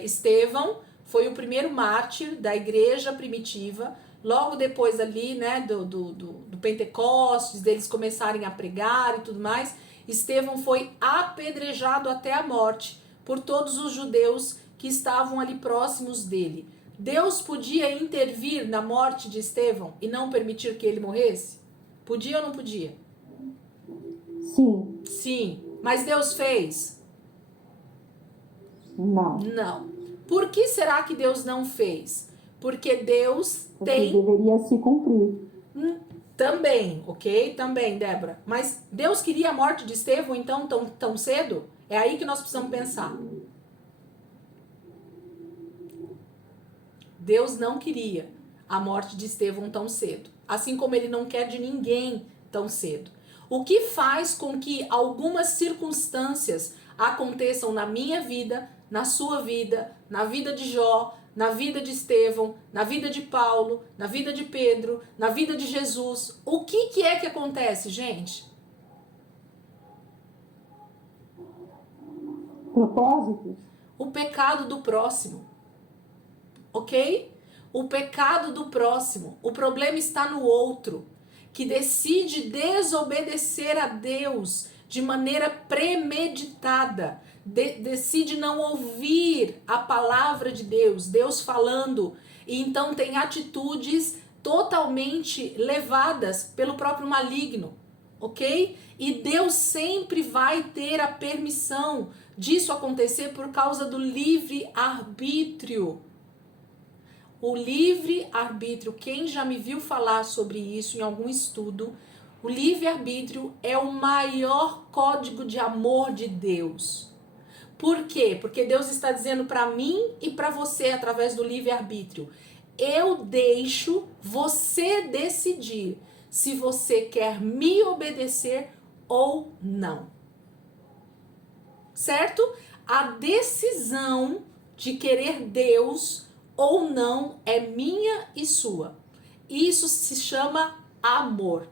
Estevão foi o primeiro mártir da igreja primitiva. Logo depois ali, né, do Pentecostes, deles começarem a pregar e tudo mais, Estevão foi apedrejado até a morte por todos os judeus que estavam ali próximos dele. Deus podia intervir na morte de Estevão e não permitir que ele morresse? Podia ou não podia? Sim. Sim. Mas Deus fez? Não. Não. Por que será que Deus não fez? Porque Deus Porque tem... deveria se cumprir. Também, ok? Também, Débora. Mas Deus queria a morte de Estevão, então, tão cedo? É aí que nós precisamos pensar. Deus não queria a morte de Estevão tão cedo. Assim como Ele não quer de ninguém tão cedo. O que faz com que algumas circunstâncias aconteçam na minha vida, na sua vida, na vida de Jó, na vida de Estevão, na vida de Paulo, na vida de Pedro, na vida de Jesus? O que é que acontece, gente? Propósitos? O pecado do próximo. Ok? O pecado do próximo. O problema está no outro, que decide desobedecer a Deus de maneira premeditada. Decide não ouvir a palavra de Deus, Deus falando, e então tem atitudes totalmente levadas pelo próprio maligno, ok? E Deus sempre vai ter a permissão disso acontecer por causa do livre-arbítrio. O livre-arbítrio, quem já me viu falar sobre isso em algum estudo, o livre-arbítrio é o maior código de amor de Deus. Por quê? Porque Deus está dizendo para mim e para você através do livre-arbítrio: eu deixo você decidir se você quer me obedecer ou não. Certo? A decisão de querer Deus ou não é minha e sua. Isso se chama amor.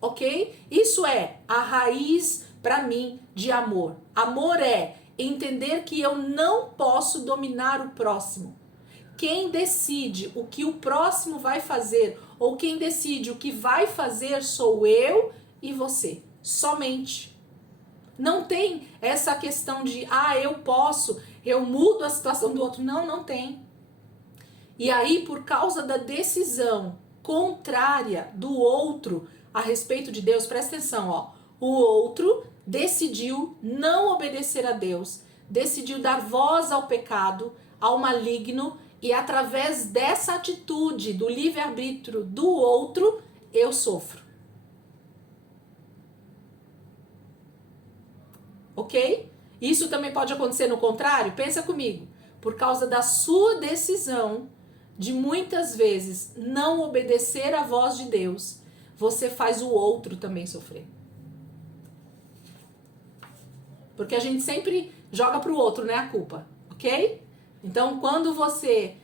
Ok? Isso é a raiz para mim de amor. Amor é entender que eu não posso dominar o próximo. Quem decide o que o próximo vai fazer ou quem decide o que vai fazer sou eu e você. Somente. Não tem essa questão de, eu posso, eu mudo a situação do outro. Não, não tem. E aí, por causa da decisão contrária do outro a respeito de Deus, presta atenção, ó. O outro decidiu não obedecer a Deus, decidiu dar voz ao pecado, ao maligno, e através dessa atitude do livre-arbítrio do outro, eu sofro. Ok? Isso também pode acontecer no contrário? Pensa comigo. Por causa da sua decisão de muitas vezes não obedecer à voz de Deus, você faz o outro também sofrer. Porque a gente sempre joga pro outro, né, a culpa, ok? Então, quando você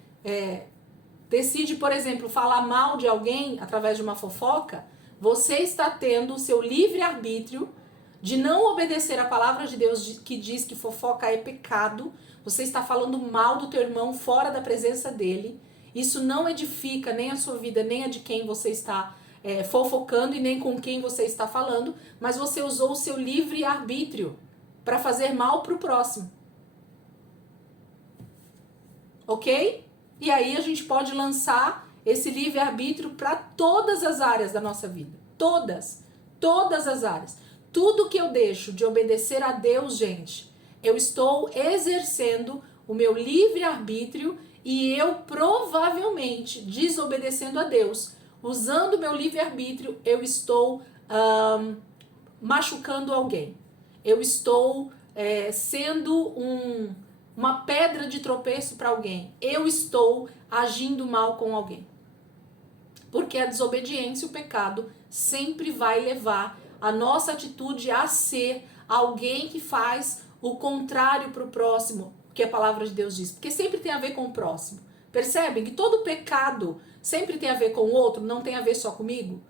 decide, por exemplo, falar mal de alguém através de uma fofoca, você está tendo o seu livre-arbítrio de não obedecer a palavra de Deus que diz que fofoca é pecado. Você está falando mal do teu irmão fora da presença dele. Isso não edifica nem a sua vida, nem a de quem você está fofocando e nem com quem você está falando, mas você usou o seu livre-arbítrio para fazer mal para o próximo. Ok? E aí a gente pode lançar esse livre-arbítrio para todas as áreas da nossa vida. Todas as áreas. Tudo que eu deixo de obedecer a Deus, gente, eu estou exercendo o meu livre-arbítrio e eu provavelmente, desobedecendo a Deus, usando o meu livre-arbítrio, eu estou machucando alguém. Eu estou sendo uma pedra de tropeço para alguém. Eu estou agindo mal com alguém. Porque a desobediência, o pecado, sempre vai levar a nossa atitude a ser alguém que faz o contrário para o próximo, que a palavra de Deus diz. Porque sempre tem a ver com o próximo. Percebem que todo pecado sempre tem a ver com o outro, não tem a ver só comigo?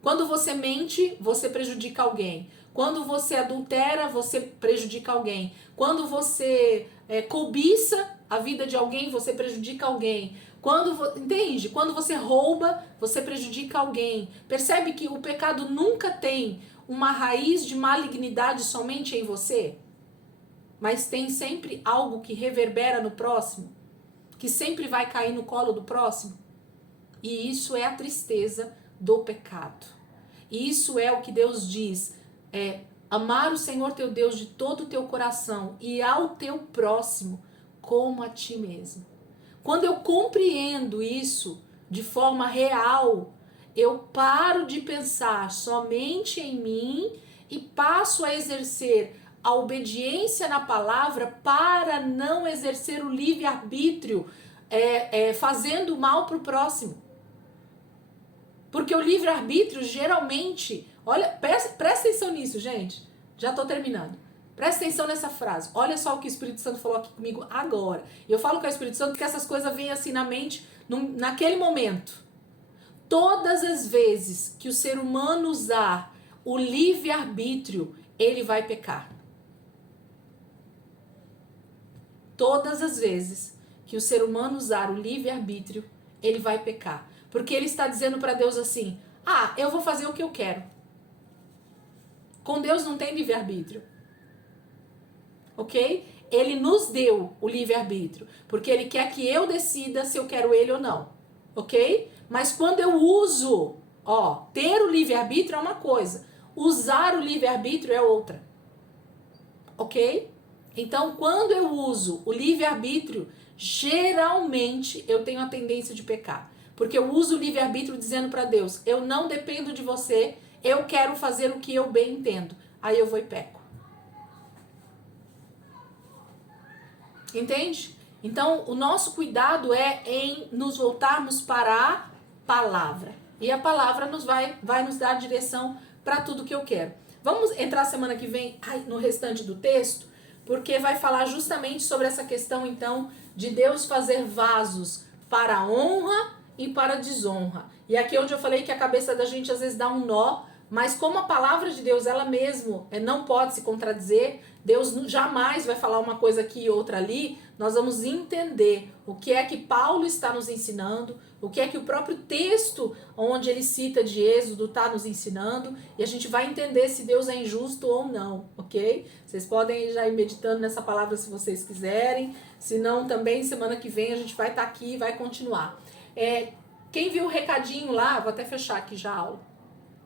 Quando você mente, você prejudica alguém. Quando você adultera, você prejudica alguém. Quando você cobiça a vida de alguém, você prejudica alguém. Entende? Quando você rouba, você prejudica alguém. Percebe que o pecado nunca tem uma raiz de malignidade somente em você? Mas tem sempre algo que reverbera no próximo, que sempre vai cair no colo do próximo. E isso é a tristeza do pecado. E isso é o que Deus diz, amar o Senhor teu Deus de todo o teu coração e ao teu próximo como a ti mesmo. Quando eu compreendo isso de forma real, eu paro de pensar somente em mim e passo a exercer a obediência na palavra para não exercer o livre-arbítrio, fazendo mal para o próximo. Porque o livre-arbítrio geralmente, olha, presta atenção nisso, gente. Já estou terminando. Presta atenção nessa frase. Olha só o que o Espírito Santo falou aqui comigo agora. Eu falo com o Espírito Santo porque essas coisas vêm assim na mente, naquele momento. Todas as vezes que o ser humano usar o livre-arbítrio, ele vai pecar. Todas as vezes que o ser humano usar o livre-arbítrio, ele vai pecar. Porque ele está dizendo para Deus assim, eu vou fazer o que eu quero. Com Deus não tem livre-arbítrio. Ok? Ele nos deu o livre-arbítrio, porque ele quer que eu decida se eu quero ele ou não. Ok? Mas quando eu uso, ter o livre-arbítrio é uma coisa, usar o livre-arbítrio é outra. Ok? Então, quando eu uso o livre-arbítrio, geralmente eu tenho a tendência de pecar. Porque eu uso o livre-arbítrio dizendo para Deus, eu não dependo de você, eu quero fazer o que eu bem entendo. Aí eu vou e peco. Entende? Então, o nosso cuidado é em nos voltarmos para a palavra. E a palavra vai nos dar direção para tudo que eu quero. Vamos entrar semana que vem no restante do texto, porque vai falar justamente sobre essa questão, então, de Deus fazer vasos para a honra e para a desonra. E aqui é onde eu falei que a cabeça da gente às vezes dá um nó, Mas como a palavra de Deus, ela mesmo não pode se contradizer, Deus jamais vai falar uma coisa aqui e outra ali, nós vamos entender o que é que Paulo está nos ensinando, o que é que o próprio texto onde ele cita de Êxodo está nos ensinando, e a gente vai entender se Deus é injusto ou não, ok? Vocês podem já ir meditando nessa palavra se vocês quiserem, se não também semana que vem a gente vai estar aqui e vai continuar. Quem viu o recadinho lá, vou até fechar aqui já a aula.